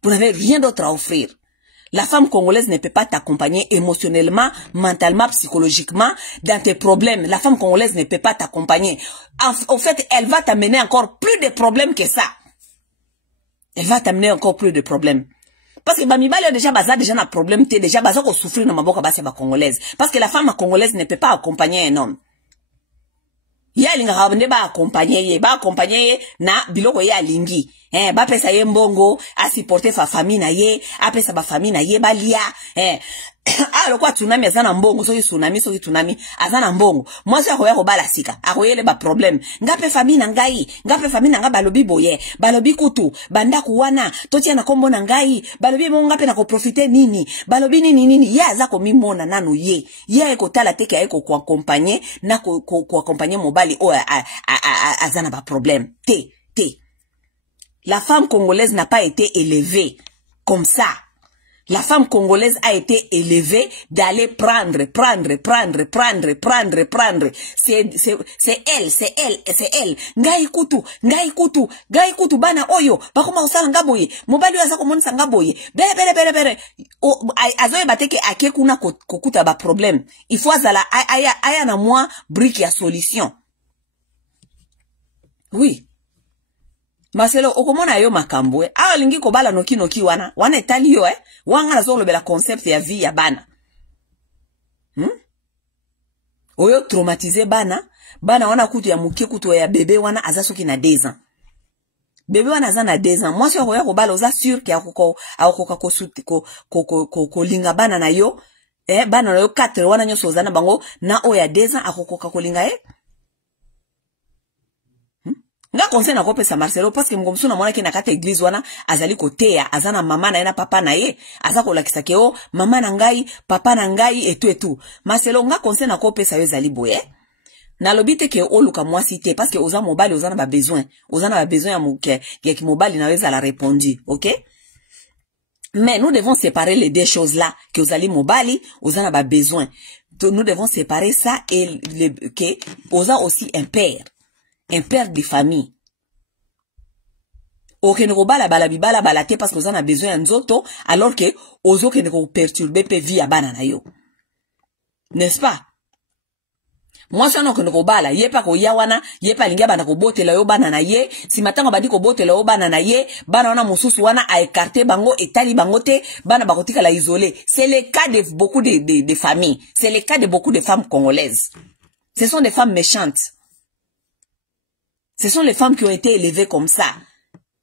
Vous n'avez rien d'autre à offrir. La femme congolaise ne peut pas t'accompagner émotionnellement, mentalement, psychologiquement dans tes problèmes. La femme congolaise ne peut pas t'accompagner. En fait, elle va t'amener encore plus de problèmes que ça. Elle va t'amener encore plus de problèmes. Parce que Bamibali a déjà un problème, déjà baza ko souffrir dans ma boka basi ba congolaise. Parce que la femme congolaise ne peut pas accompagner un homme. Ya linga habende ba accompagner na biloko ya lingi. Ba pesa ye mbongo, a supporter fa famille na ye, a pesa ba famille na ye balia. Alors quoi tsunami azana mbongo, so tsunami azana mbongo. Moi ça koya ko bala sika, akoyele ba problème. Ngape famille na nga balobi boye, balobi kutu, banda kuwana, totia na kombo na ngai, balobi mo ngape na ko profiter nini, balobi nini, ya aza ko mimona nanu ye. Ye ko tala teke ya ko accompagner na ko accompagner mobali o azana ba problème. La femme congolaise n'a pas été élevée comme ça. La femme congolaise a été élevée d'aller prendre. C'est elle. Ngai kutu, bana oyo, bakoma usala ngaboye, mobali yaza komonisa ngaboye, bere. Azoye bateke ake kuna kokuta ba problème. Il faut azala, aya na moi, brique ya solution. Oui. Marcelo, okomona yo makambwe. Awa lingi kobala noki wana etali yo wanga na zolo bela concept ya vie ya bana. Oyo traumatiser bana wana kutu ya mukie kutu ya bébé wana azasoki na 2 ans. Bébé wana aza na 2 ans. Moi si okoya kobala oza sûr ke akoka ko linga bana na yo. Bana na yo 4 wana nyoso ozana bango na oya 2 ans akoka kolinga Nga conseil na kopesa Marcelo parce que mkomsu na mwana ke na kata église wana azali kotea azana mama na ye na papa na ye azako lakisa ke o mama na ngai papa na ngai et tout. Marcelo nga conseil na kopesa yo zali boye na lobite ke oluka mwasi te parce que oza mobali oza na ba besoin ya mobali naweza la répondu, OK? Mais nous devons séparer les deux choses là, que ozali mobali oza na ba besoin. Nous devons séparer ça et que oza aussi un père de famille. Okene ko bala bala te parce que oza na besoin ya nzoto alors que ozo kene ko perturber pe vie ya bana na yo. N'est-ce pas? Moi ça non que ko bala ye pa ko ya wana ye pa linga bana ko botela yo bana na ye si matanga badi ko botela yo bana na ye bana wana mususu wana a écarté bango etali bango te bana bakotika la isolé. C'est le cas de beaucoup de familles, c'est le cas de beaucoup de femmes congolaises. Ce sont des femmes méchantes. Ce sont les femmes qui ont été élevées comme ça.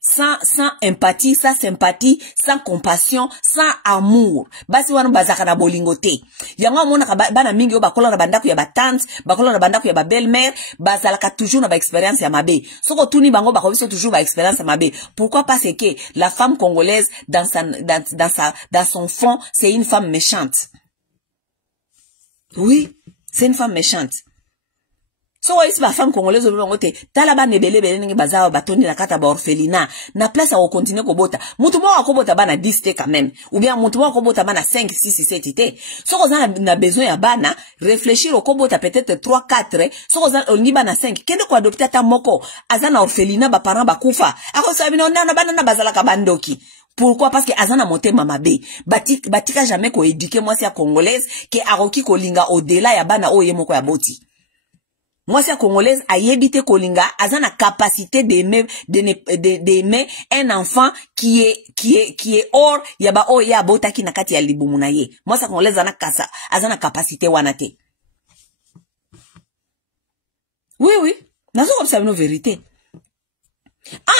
Sans empathie, sans sympathie, sans compassion, sans amour. Basi wana bazaka na bolingote. Yango mona ka bana mingi yo bakola na bandako ya batante, bakola na bandako ya ba belle-mère, bazalaka toujours na ba expérience ya mabe. Soko tuni bango bakobiso toujours ba expérience ya mabe. Pourquoi? Parce que la femme congolaise dans son fond, c'est une femme méchante. Oui, c'est une femme méchante. So isi ba femme congolaise obangote tala ba nebele ngi bazao batoni na kata ba orphelinat na place à continuer ko bota mutu mo akobota bana 10 te quand même ou bien mutu mo akobota bana 5 6 7 te so ko na besoin ya bana réfléchir au kobota peut-être 3 4 so ko oni bana 5 kende ko adopter ta moko azana orphelinat ba parents ba kufa ako sabi no na bana na bazala ka bandoki. Pourquoi? Parce que azana monte mamabe batika jamais ko éduquer moi si ya congolaise ke aroki ko linga au-delà ya bana oye moko ya boti. Moi, c'est congolaise, a yébité kolinga, a la capacité d'aimer un enfant qui est hors, yaba o ya bota ki nakati ya libumunaye. Moi, c'est congolaise, a la capacité wanate. Oui. Nazo comme ça, une vérité.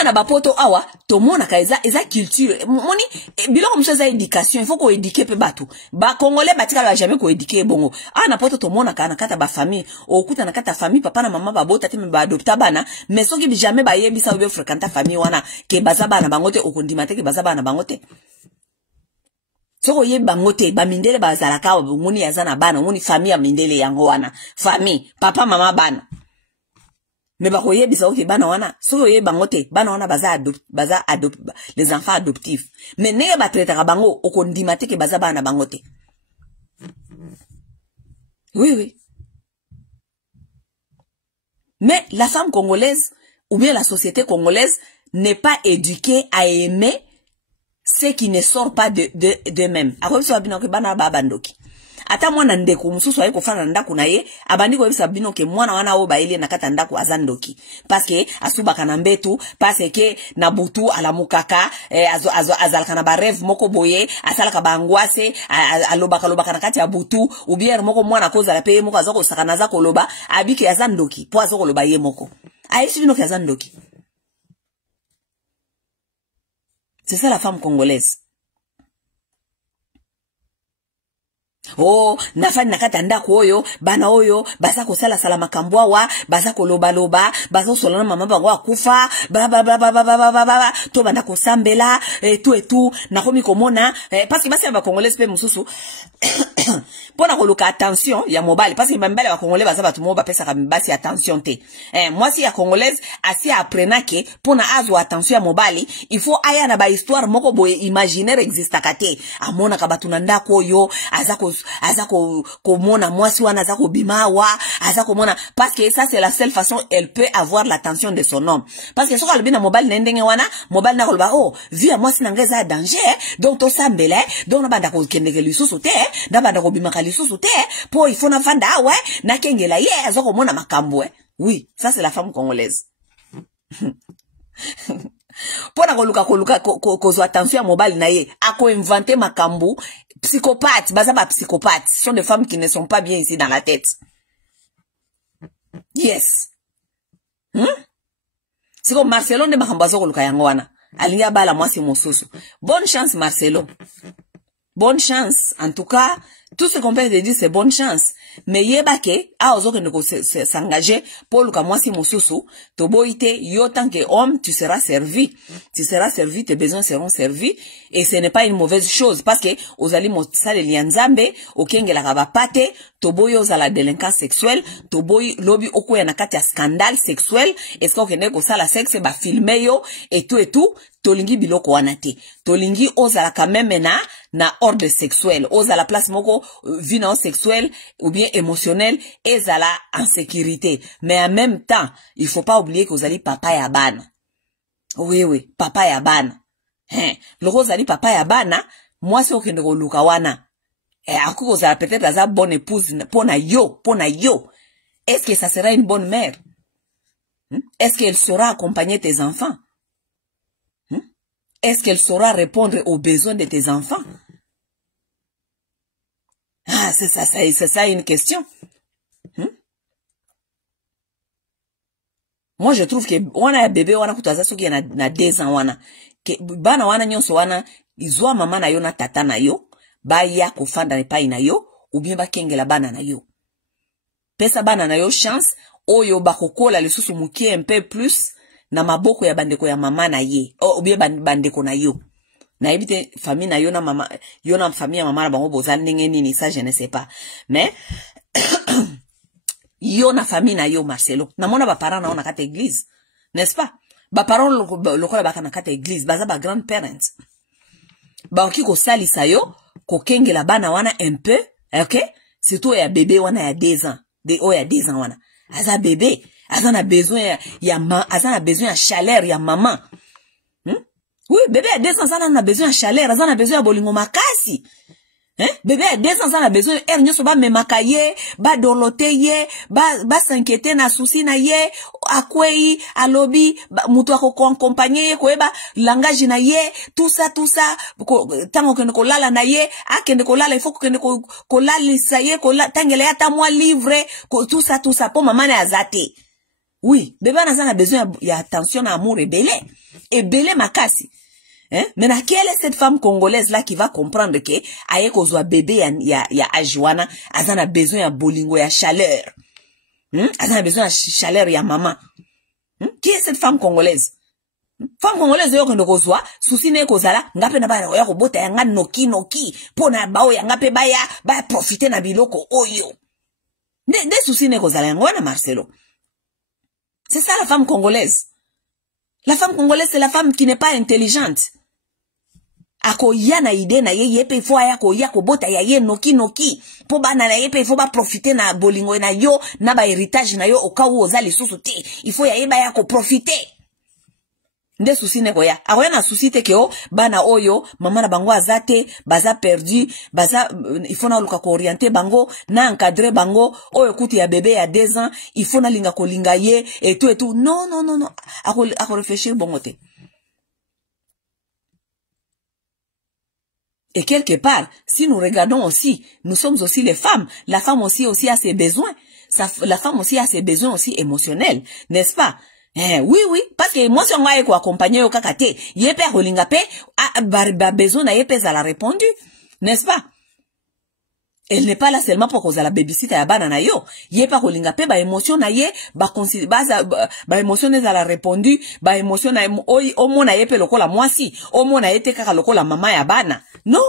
Na bapoto awa to mona ka eza culture moni biloko mshaza éducation il faut ko éduquer pe batu ba congolais batika ba jamais ko éduquer bongo na poto to mona ka na kata ba famille okuta na kata famille papa na mama ba bota te me ba adopta bana mais soki bi jamais ba yebisa obe fréquenter famille wana ke baza bana bangote okondima te ke baza bana bangote soko ye bangote ba mindele ba zalaka moni yazana bana moni famille ya mindele yango wana famille papa mama bana. Mais ba koye bisa oke bana wana so ye bangote bana wana baza adopt les enfants adoptifs mais ne ba traiter ka bango okondima te ke baza bana bangote. Oui. Mais la femme congolaise ou bien la société congolaise n'est pas éduquée à aimer ce qui ne sort pas d'eux-mêmes. Ako biso babino ke bana ba bandoki. Ata mwana ndeko mususu aye kofana ndaku na ye abandi ko bisa bino ke mwana wana o baile na kata ndaku azandoki parce que asubaka na mbetu parce que na butu ala mukaka azalaka na ba rêve moko boye asalaka ba angoisse alobaka na kati ya butu ou bien moko mwana koza la paye moko azoko sakana za koloba abiki azandoki po azoko loba ye moko aisi bino ke azandoki. C'est ça la femme congolaise. Oh, nafani nakata ndako oyo, bana oyo, basa ko sala makambo wa, basa ko loba, basa solana mama bango akufa, to banda ko sambela, et tout, nakomi komona, parce que basi ba congolais pe mususu, pona ko luka attention, ya mobile, parce que mbele ba congolais basa ba tumo ba pesa ka basi attention te. Moi si ya congolaise, asi apprena ke, pona azo attention ya mobile, il faut aya na ba histoire moko boye imaginaire existakate, amona ka batuna ndako oyo, azako mona mwasi wana azako bimawa azako mona parce que ça c'est la seule façon elle peut avoir l'attention de son homme parce que soka lobina mobile ndenge wana mobile na kolba oh via mwasi na ngeza danger donc to sambele donc na banda ko kendeke lisusu te na banda ko bimaka lisusu te po il faut na fanda ouais na kengela ye azako mona makambo oui ça c'est la femme congolaise. Pona koluka kozo attention à mobile na ye ako inventer makambu psychopathe baza ba psychopathe ce sont des femmes qui ne sont pas bien ici dans la tête. Yes. C'est comme Marcelo de makambazo koluka yango wana alinga bala mwasi mosusu. Bonne chance Marcelo. Bonne chance en tout cas tout ce qu'on peut te dire, c'est bonne chance. Mais yebake, a ozo que s'engager pour le kamwasi mosusu, to boite, yo tant que homme, tu seras servi. Tu seras servi, tes besoins seront servis. Et ce n'est pas une mauvaise chose. Parce que, ozali mosale lianzambe, okenge la rabapate, to boy ozala délinquance sexuelle, to boy lobby oko ya nakati ya scandale sexuel, est-ce qu'on kende ko sala sexe, ba filme yo, et tout, tolingi biloko wanate. Tolingi ozala quand même na ordre sexuel. Ozala place moko, vie non sexuelle, ou bien émotionnelle, ezala en sécurité. Mais en même temps, il faut pas oublier que ozali papa ya bana. Oui, papa ya bana. Loko ozali papa ya bana, moi c'est okende ko luka wana. Akuko ozala peut-être aza bonne épouse, pona yo. Est-ce que ça sera une bonne mère? Est-ce qu'elle saura accompagner tes enfants? Est-ce qu'elle saura répondre aux besoins de tes enfants? Ah, c'est ça une question. Moi, je trouve que wana ya bébé wana kutaza soki na 2 ans wana. Que bana wana nyonso wana izwa mama na yo na tata na yo, ba ya kofanda ne pai na yo, ou bien ba kengela bana na yo. Pesa bana na yo chance, oyo bakokola lisusu mukie un peu plus na maboko ya bandeko ya mama na ye, ou bien bandeko na yo. Na ebite famille na yo na mama, yo na famille ya mama na bango bozali ndenge nini, ça je ne sais pas. Mais yo na famille na yo Marcelo, na mona ba parents na ona kata église, n'est-ce pas? Ba parents lokola baka na kata église, baza ba grandparents. Ba oki ko salisa yo, ko kengela bana wana un peu, OK? Surtout ya bébé wana ya 2 ans, ya 2 ans wana. Aza bébé, aza na besoin aza na besoin ya chaleur ya maman. Oui, bébé à 2 ans, ça a besoin de chaleur, ça a besoin de bolingo makasi. Bébé à 2 ans, ça a besoin de nyoso ba memakaye, ba dolote ye, ba s'inquiéter na souci na ye, akwei, alobi, mutu ako accompagner ye, koeba langage na ye, tout ça, tango kende ko lala na ye, akende ko lala, il faut kende ko lalisa ye, tangele ata moi livre, tout ça, po maman na azate. Oui, bébé a besoin d'attention, amour et belé makasi. Maintenant, quelle est cette femme congolaise là qui va comprendre que aye kozwa bébé ya ajuana, azana besoin de bolingo ya chaleur. Azana besoin de chaleur ya maman. Qui est cette femme congolaise? Femme congolaise yo kendo kozwa, souci ne kozala, ngape na ba ya kobota ya nga noki, pona bao ya ngape ba profiter na biloko oyo. De souci ne kozala ngwana Marcelo. C'est ça la femme congolaise. La femme congolaise, c'est la femme qui n'est pas intelligente. Ako ya na ide na ye yepe fo ya ko bota ya ye noki. Po bana na yepe fo ba profiter na bolingo na yo, na ba héritage na yo okawu ozali susu te. Il faut ya ye ba ya ko profiter. Nde souci ne koya. Akoya na souci te ke o bana oyo mama na bango azate, baza perdu, il faut na luka ko orienter bango, na encadrer bango, oyo kuti ya bébé ya 2 ans, il faut na linga ko linga ye et tout. Non. Ako réfléchir bongo te. Et quelque part, si nous regardons aussi, nous sommes aussi les femmes. La femme aussi a ses besoins. La femme aussi a ses besoins aussi émotionnels, n'est-ce pas? Oui, parce que moi, si on va accompagner au kakate, yepe rolingape, a besoin na yepe za la répondu, n'est-ce pas? Elle n'est pas là seulement pour cause la babysitter ya bana na yo. Yepe rolingape, ba émotion na ye, ba émotion na la répondu, ba émotion na o mo na yepe lokola mwasi, o mo na yete kaka lokola mama ya bana. Non?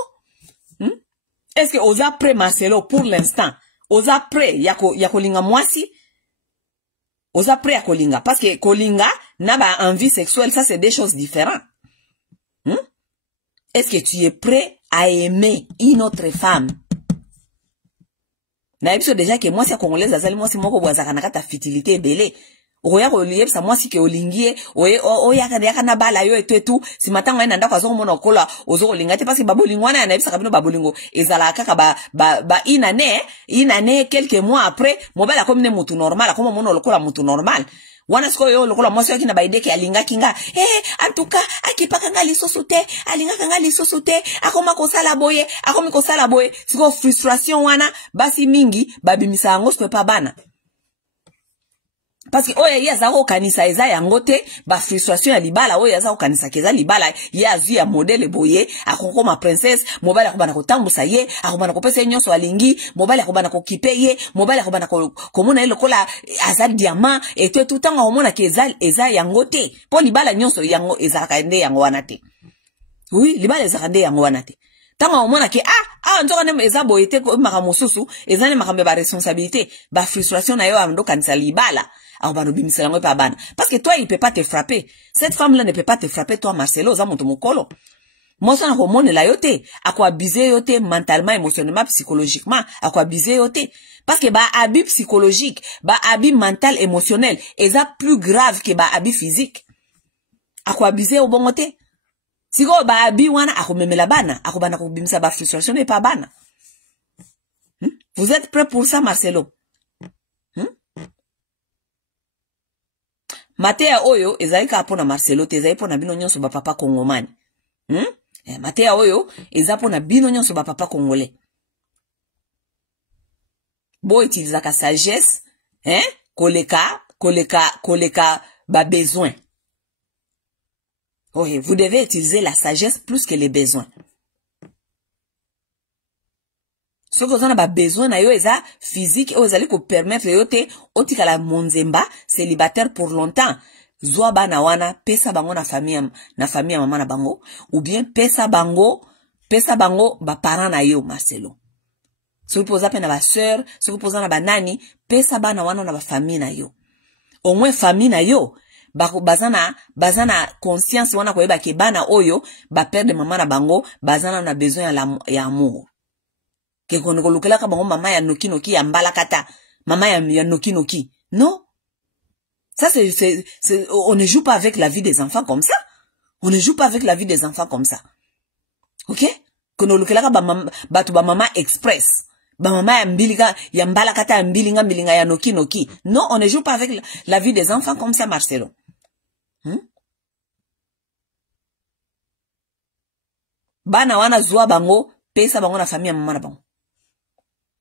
Est-ce que oza prêt Marcelo pour l'instant? Oza prêt yako linga mwasi? Oza prêt à kolinga? Parce que kolinga n'a pas envie sexuelle, ça c'est des choses différentes. Est-ce que tu es prêt à aimer une autre femme? Na ebiso déjà que moi si congolaise azali moi si moko bwazaka na kata fertilité belé. Oya ko liepsa moi si ke olingie, oya kana bala yo et tout, si matanga ina ndako azo mona kola ozo kolinga te parce que babolingwana na ebisa kabino babolingo ezala kaka ba inane quelques mois après, mobala comme ne mutu normal, comme mono lokola mutu normal. Wana sko yo lokola mwasi yaki na baideke alinga kinga. Antuka akipaka ngali sosute, alinga ngali sosute, akoma kosala boye, siko frustration wana basi mingi babimisa ngo sko pa bana. parce que oyo yaza ko kanisa eza yango te ba frustration ya libala oyo yaza ko kanisa keza libala ya azu ya modèle boye akoko ma princesse mobali akobana ko tambusa ye akobana ko pesa nyonso alingi mobali akobana ko kipe ye mobali akobana ko komona ile kola aza diamant et tout temps omona ke eza yango te po libala nyonso yango ezaka nde yango wana te oui libala ezaka nde yango wana te tanga omona ke nzoka ne eza boye te ko maka mosusu eza ne makambe ba responsabilité ba frustration na yo ando kanisa libala akobana bimisela ngo pa bana parce que toi il peut pas te frapper cette femme là ne peut pas te frapper toi Marcelo za moto mokolo moso na komone la yo te ako abuser yo te mentalement émotionnellement psychologiquement ako abuser yo te parce que ba abus psychologique ba abus mental émotionnel eza plus grave que ba abus physique ako abuser obongo te siko ba abus wana ako memela bana ako bana ko bimisa ba frustration et pas bana. Vous êtes prêts pour ça Marcelo? Matea oyo ezaika apona Marcelo te ezai pona bino nyonso ba papa kongomani. Matea oyo eza pona bino nyonso ba papa congolais. Bo utiliser ka sagesse, koleka ba besoin. Oui, vous devez utiliser la sagesse plus que les besoins. Ce que vous avez besoin na yo eza physique et vous allez vous permettre yo te otikala monzemba célibataire pour longtemps. Zwa bana wana pesa bango na famille mama na bango ou bien pesa bango ba parents na yo Marcelo. Si vous posez na ba sœur, si vous posez na ba nani, pesa bana wana na ba famille na yo. Au moins famille na yo bazana conscience wana koyeba ke bana oyo ba père de maman na bango bazana na besoin ya amour. Que kono kolukela ka bango mama ya noki noki ya mbala kata, mama ya noki noki. Non. Ça on ne joue pas avec la vie des enfants comme ça. On ne joue pas avec la vie des enfants comme ça. OK? Kono kolukela ka ba mama express. Ba mama ya mbilika ya mbala kata ya mbilinga ya noki noki. Non, on ne joue pas avec la vie des enfants comme ça Marcelo. Bana wana zwa bango pesa bango na famille mama na bango.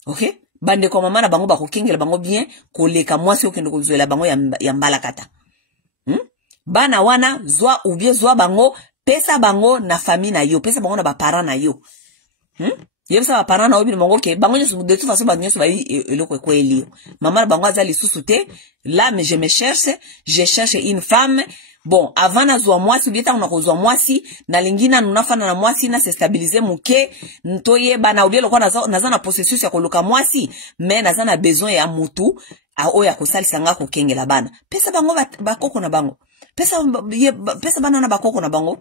OK? Bande ko mama na bango bako kengela bango bien koleka mwasi okende kozwela bango ya mbala kata. Bana wana zwa ou bien zwa bango pesa bango na famille na yo, pesa bango na ba parents na yo. Yebisa ba parents na obi bango ke bango nyoso de toute façon ba nyoso ba eloko ko elio. Mama na bango azali susuté, là mais je cherche une femme. Bon, avant na zwa mwasi bieta na kozwa mwasi na lingina nunafana na mwasi na se stabiliser muke ntoye bana obi lokwa naza na processus ya koluka mwasi mais naza na besoin ya mutu a oya kosalisa nga ko kengela bana. Pesa bango bakoko na bango. Pesa bana na bakoko na bango.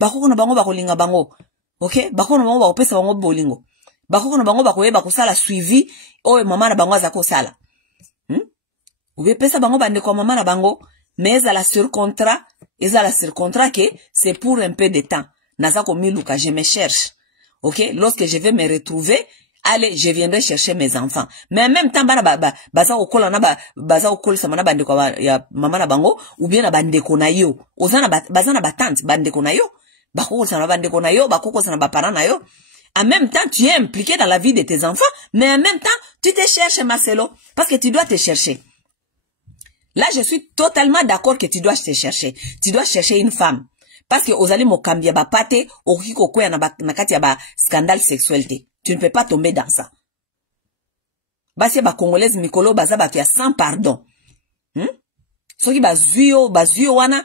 Bakoko na bango bakolinga bango. OK? Bakoko na bango bakopesa bango bolingo. Bakoko na bango bakoyeba kosala suivi oyo mama na bango aza kosala. Obe pesa bango bande ko mama na bango. Mais à la sur contrat que c'est pour un peu de temps. Nazako miluka, je me cherche. OK? Lorsque je vais me retrouver, allez, je viendrai chercher mes enfants. Mais en même temps, baza okola na baza okol samana bande ko ya mama na bango ou bien na bande ko na yo. Ozana baza na batante bande ko na yo. Bakoko sana bande ko na yo, bakoko sana ba parents na yo. En même temps, tu es impliqué dans la vie de tes enfants, mais en même temps, tu te cherches Marcelo parce que tu dois te chercher. Là, je suis totalement d'accord que tu dois te chercher. Tu dois chercher une femme. Parce que ozali mokambia ba pate, okiko koya na kati ya ba scandale sexuel te. Tu ne peux pas tomber dans ça. Basi ba congolaise mikolo baza ba fia sans pardon. Soki bazuyo wana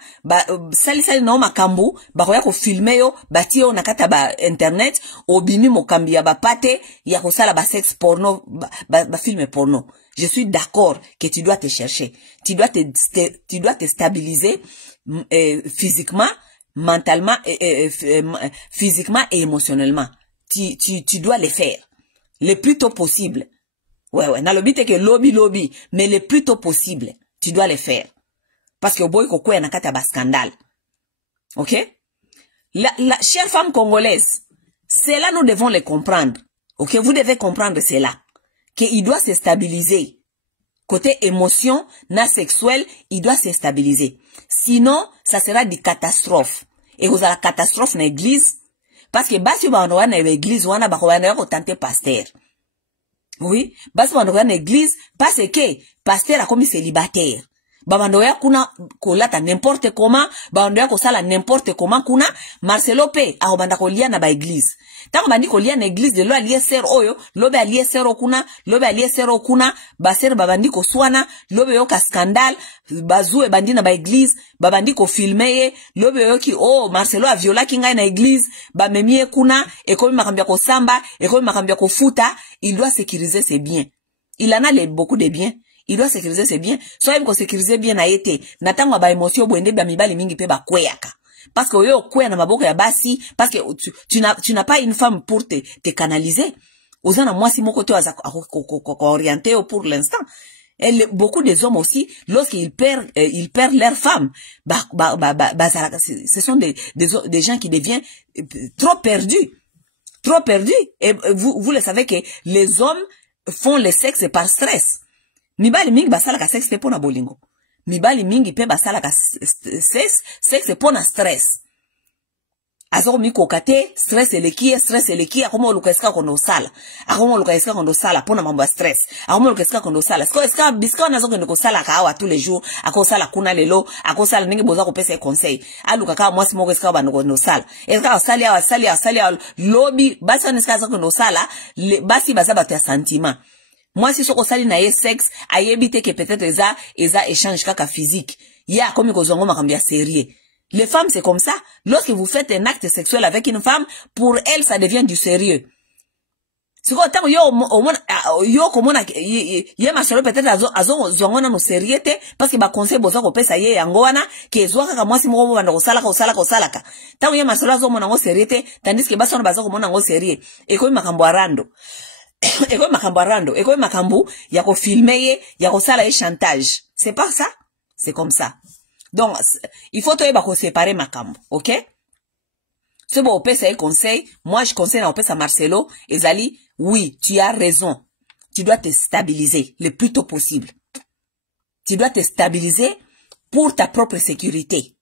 sali na makambu ba koya ko filmer yo bati yo na kata ba internet obimi mokambia ba pate ya ko sala ba sex porno ba film porno. Je suis d'accord que tu dois te chercher. Tu dois te stabiliser physiquement, mentalement, physiquement et émotionnellement. Tu dois le faire. Le plus tôt possible. Ouais. Na lobby te que lobby, mais le plus tôt possible. Tu dois le faire. Parce que boy koko na kata ba scandale. OK? La chère femme congolaise, cela nous devons le comprendre. OK? Vous devez comprendre cela. Qu'il doit se stabiliser. Côté émotion, na sexuel, il doit se stabiliser. Sinon, ça sera des catastrophes. Et vous avez la catastrophe dans l'église. Parce que basi bandwa na l'église, wana bakwana ko tenter pasteur. Oui, basi bandwa na l'église parce que pasteur a commis célibataire. Babandoya kuna kolata n'importe comment, babandoya kosala n'importe comment kuna, Marcelo pe akobanda kolia na ba église. Tango bandi kolia na église de lo alie ser oyo, lobe alie ser okuna, lobe alie ser okuna, ba ser babandi ko swana, lobe yo ka scandale, bazue bandi na ba église, babandi ko filmeye, lobe yo ki oh Marcelo a viola kinga na église, ba memie kuna, ekomi makambia ko samba, ekomi makambia ko futa, il doit sécuriser ses biens. Il en a beaucoup de biens. Il doit sécuriser ses biens. Soit il sécuriser bien na été. Natangwa ba émotion boende ba mibali mingi pe ba kweyaka. Parce que yo kweya na maboko ya basi, parce que tu n'as pas une femme pour te canaliser. Ozana moi si mon côté orienté pour l'instant. Beaucoup des hommes aussi, lorsqu'ils perdent leur femme, ce sont des gens qui deviennent trop perdus. Trop perdus. Et vous le savez que les hommes font le sexe par stress. Mibali mingi basala ka sexe pona bolingo. Mibali mingi pe basala ka sexe pona stress. Azoko miko kate stress elekia akomo lukaska kondo sala. Akomo lukaska kondo sala pona mambo stress. Akomo lukaska kondo sala. Eska biska nazo kondo sala ka awa tous les jours, ako sala kuna lelo, ako sala ningi boza ko pesa conseil. Aluka ka mwasi moko eska bano kondo sala. Eska sali lobby basi neska zo kondo sala, basi baza bata sentiment. Moi, si soko sali na ye sexe, ayebite que peut-être eza échange kaka physique. Ya comme kozongo makambia sérieux. Les femmes, c'est comme ça. Lorsque vous faites un acte sexuel avec une femme, pour elle, ça devient du sérieux. C'est quoi, tant yo komona, ye masolo peut-être azo zongona no sérieux te, parce que ba conseil boza ko pesa ye yangoana, ke zwa kaka mwasi moko banda ko sala ka. Tant ye masolo azo mona ngo sérieux te, tandis que basona baza ko mona ngo sérieux. Et ko makambo arando. Eko makambu ya ko filmer ya ko sala chantage. C'est pas ça, c'est comme ça. Donc il faut toi ko séparer makambu, OK? C'est bon, on un conseil. Moi je conseille on à Marcelo ezali, oui, tu as raison. Tu dois te stabiliser le plus tôt possible. Tu dois te stabiliser pour ta propre sécurité.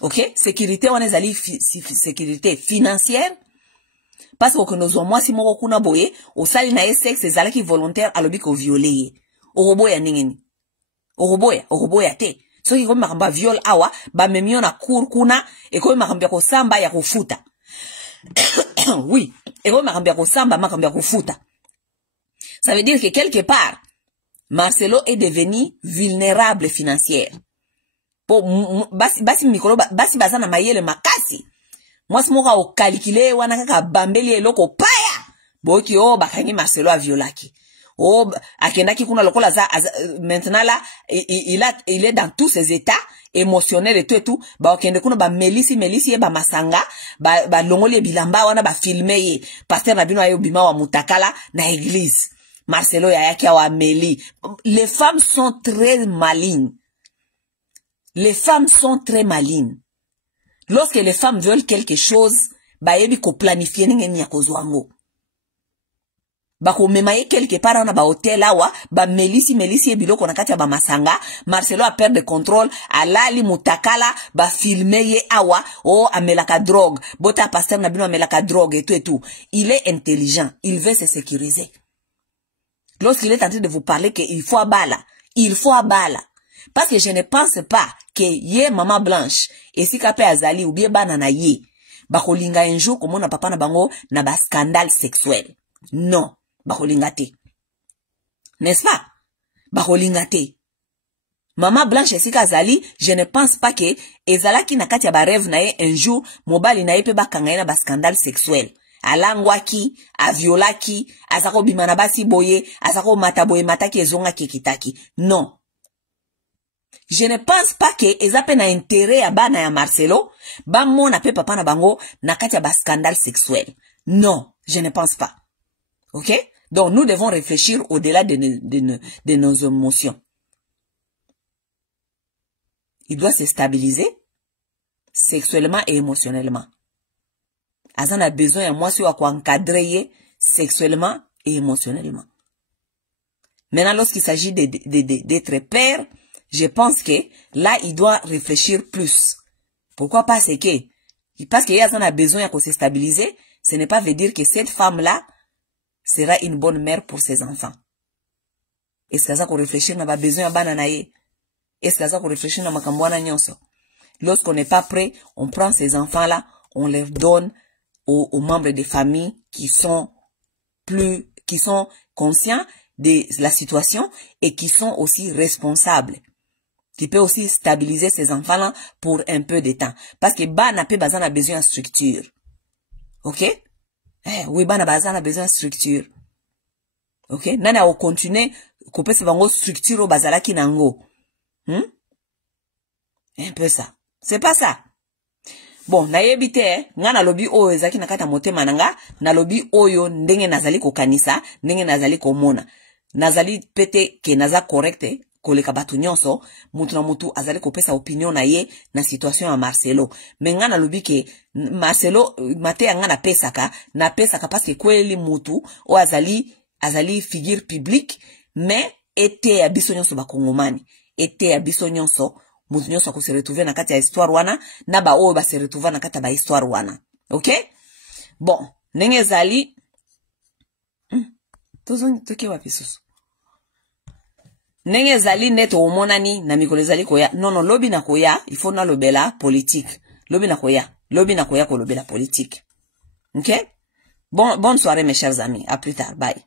OK? Sécurité on ezali sécurité financière. Parce que nous sommes moi si moko kuna boye o sali na sexe ezalaki volontaire alobi ko violer oroboya ningeni oroboya te so ki ko makamba viol awa ba memio na cour kuna e ko makamba ko samba ya kufuta oui e ko makamba ko samba makamba ko futa. Ça veut dire que quelque part Marcelo est devenu vulnérable financière po basi mikolo basi bazana mayele makasi. Moi, si moka o calculer wana kaka bambeli eloko paya. Boki o bakangi Marcelo a violaki. O akendaki kuna lokola za maintenant là il est dans tous ses états émotionnels et tout ba okende kuna ba melisi e ba masanga ba longoli bilamba wana ba filmer ye pasteur na bino ayo bima wa mutakala na église. Marcelo ya yaki wa meli. Les femmes sont très malignes. Les femmes sont très malignes. Lorsque les femmes veulent quelque chose, ba yebi ko planifier ngeni ya kozwango. Ba ko memaye quelque part na ba hotel awa, ba melisi e biloko na kati ya ba masanga, Marcelo a perdre le contrôle, alali mutakala, ba filmer ye awa, o amelaka drogue, bota pasteur na bino amelaka drogue et tout. Il est intelligent, il veut se sécuriser. Lorsqu'il est en train de vous parler qu'il faut abala, parce que je ne pense pas que ye maman blanche et si kape azali ou bien banana ye bakolinga un jour comme on a papa na bango na ba scandale sexuel. Non, bakolinga te. N'est-ce pas? Bakolinga te. Maman blanche et si azali, je ne pense pas que ezalaki na kati ya ba rêve na ye un jour mobali na ye pe bakanga na ba scandale sexuel. Alangwaki, aviolaki, azako bimana basi boye, azako mata boye mataki ezonga kikitaki. Non. Je ne pense pas que ezape na intérêt à bana ya Marcelo, ba mona pe papa na bango na kati ya ba scandale sexuel. Non, je ne pense pas. OK? Donc nous devons réfléchir au-delà de nos émotions. Il doit se stabiliser sexuellement et émotionnellement. Azan a besoin de moi sur à encadrer sexuellement et émotionnellement. Maintenant, lorsqu'il s'agit d'être père, je pense que là, il doit réfléchir plus. Pourquoi pas c'est que, parce qu'il y a besoin de se stabiliser, ce n'est pas veut dire que cette femme-là sera une bonne mère pour ses enfants. Est-ce que ça qu'on réfléchit, on a besoin de bananaye? Est-ce que ça qu'on réfléchit dans Makambouana Nyonso? Lorsqu'on n'est pas prêt, on prend ces enfants-là, on les donne aux membres des familles qui sont conscients de la situation et qui sont aussi responsables. Qui peut aussi stabiliser ces enfants-là pour un peu de temps. Parce que n'a pas besoin de structure. Ok? Oui, n'a pas besoin de structure. Ok? Nana au continuer, couper ce bango structure au bazala ki nango. Un peu ça. C'est pas ça. Bon, na yebite, nga na lobi oyo ezaki na kata motema nanga, na lobi oyo ndenge nazali ko kanisa, ndenge nazali ko mona. Nazali pete ke naza correcte, koleka batu nyonso, mutu na mutu azali kopesa opinion na ye na situation ya Marcelo. Mais nga na lobi ke Marcelo mate nga na pesaka parce que kweli mutu o azali figure publique, mais ete ya biso nyonso ba kongomani, ete ya biso nyonso mutu nyonso ko se retrouver na kati ya histoire wana na ba oyo ba se retrouver na kati ya ba histoire wana. OK? Bon, ndenge zali toke wapi susu? Ndenge zali neto omonani na mikolo zali koya. Non, lobi na koya, il faut na lobela politique. Lobi na koya ko lobela politique. OK? Bonne soirée mes chers amis. À plus tard. Bye.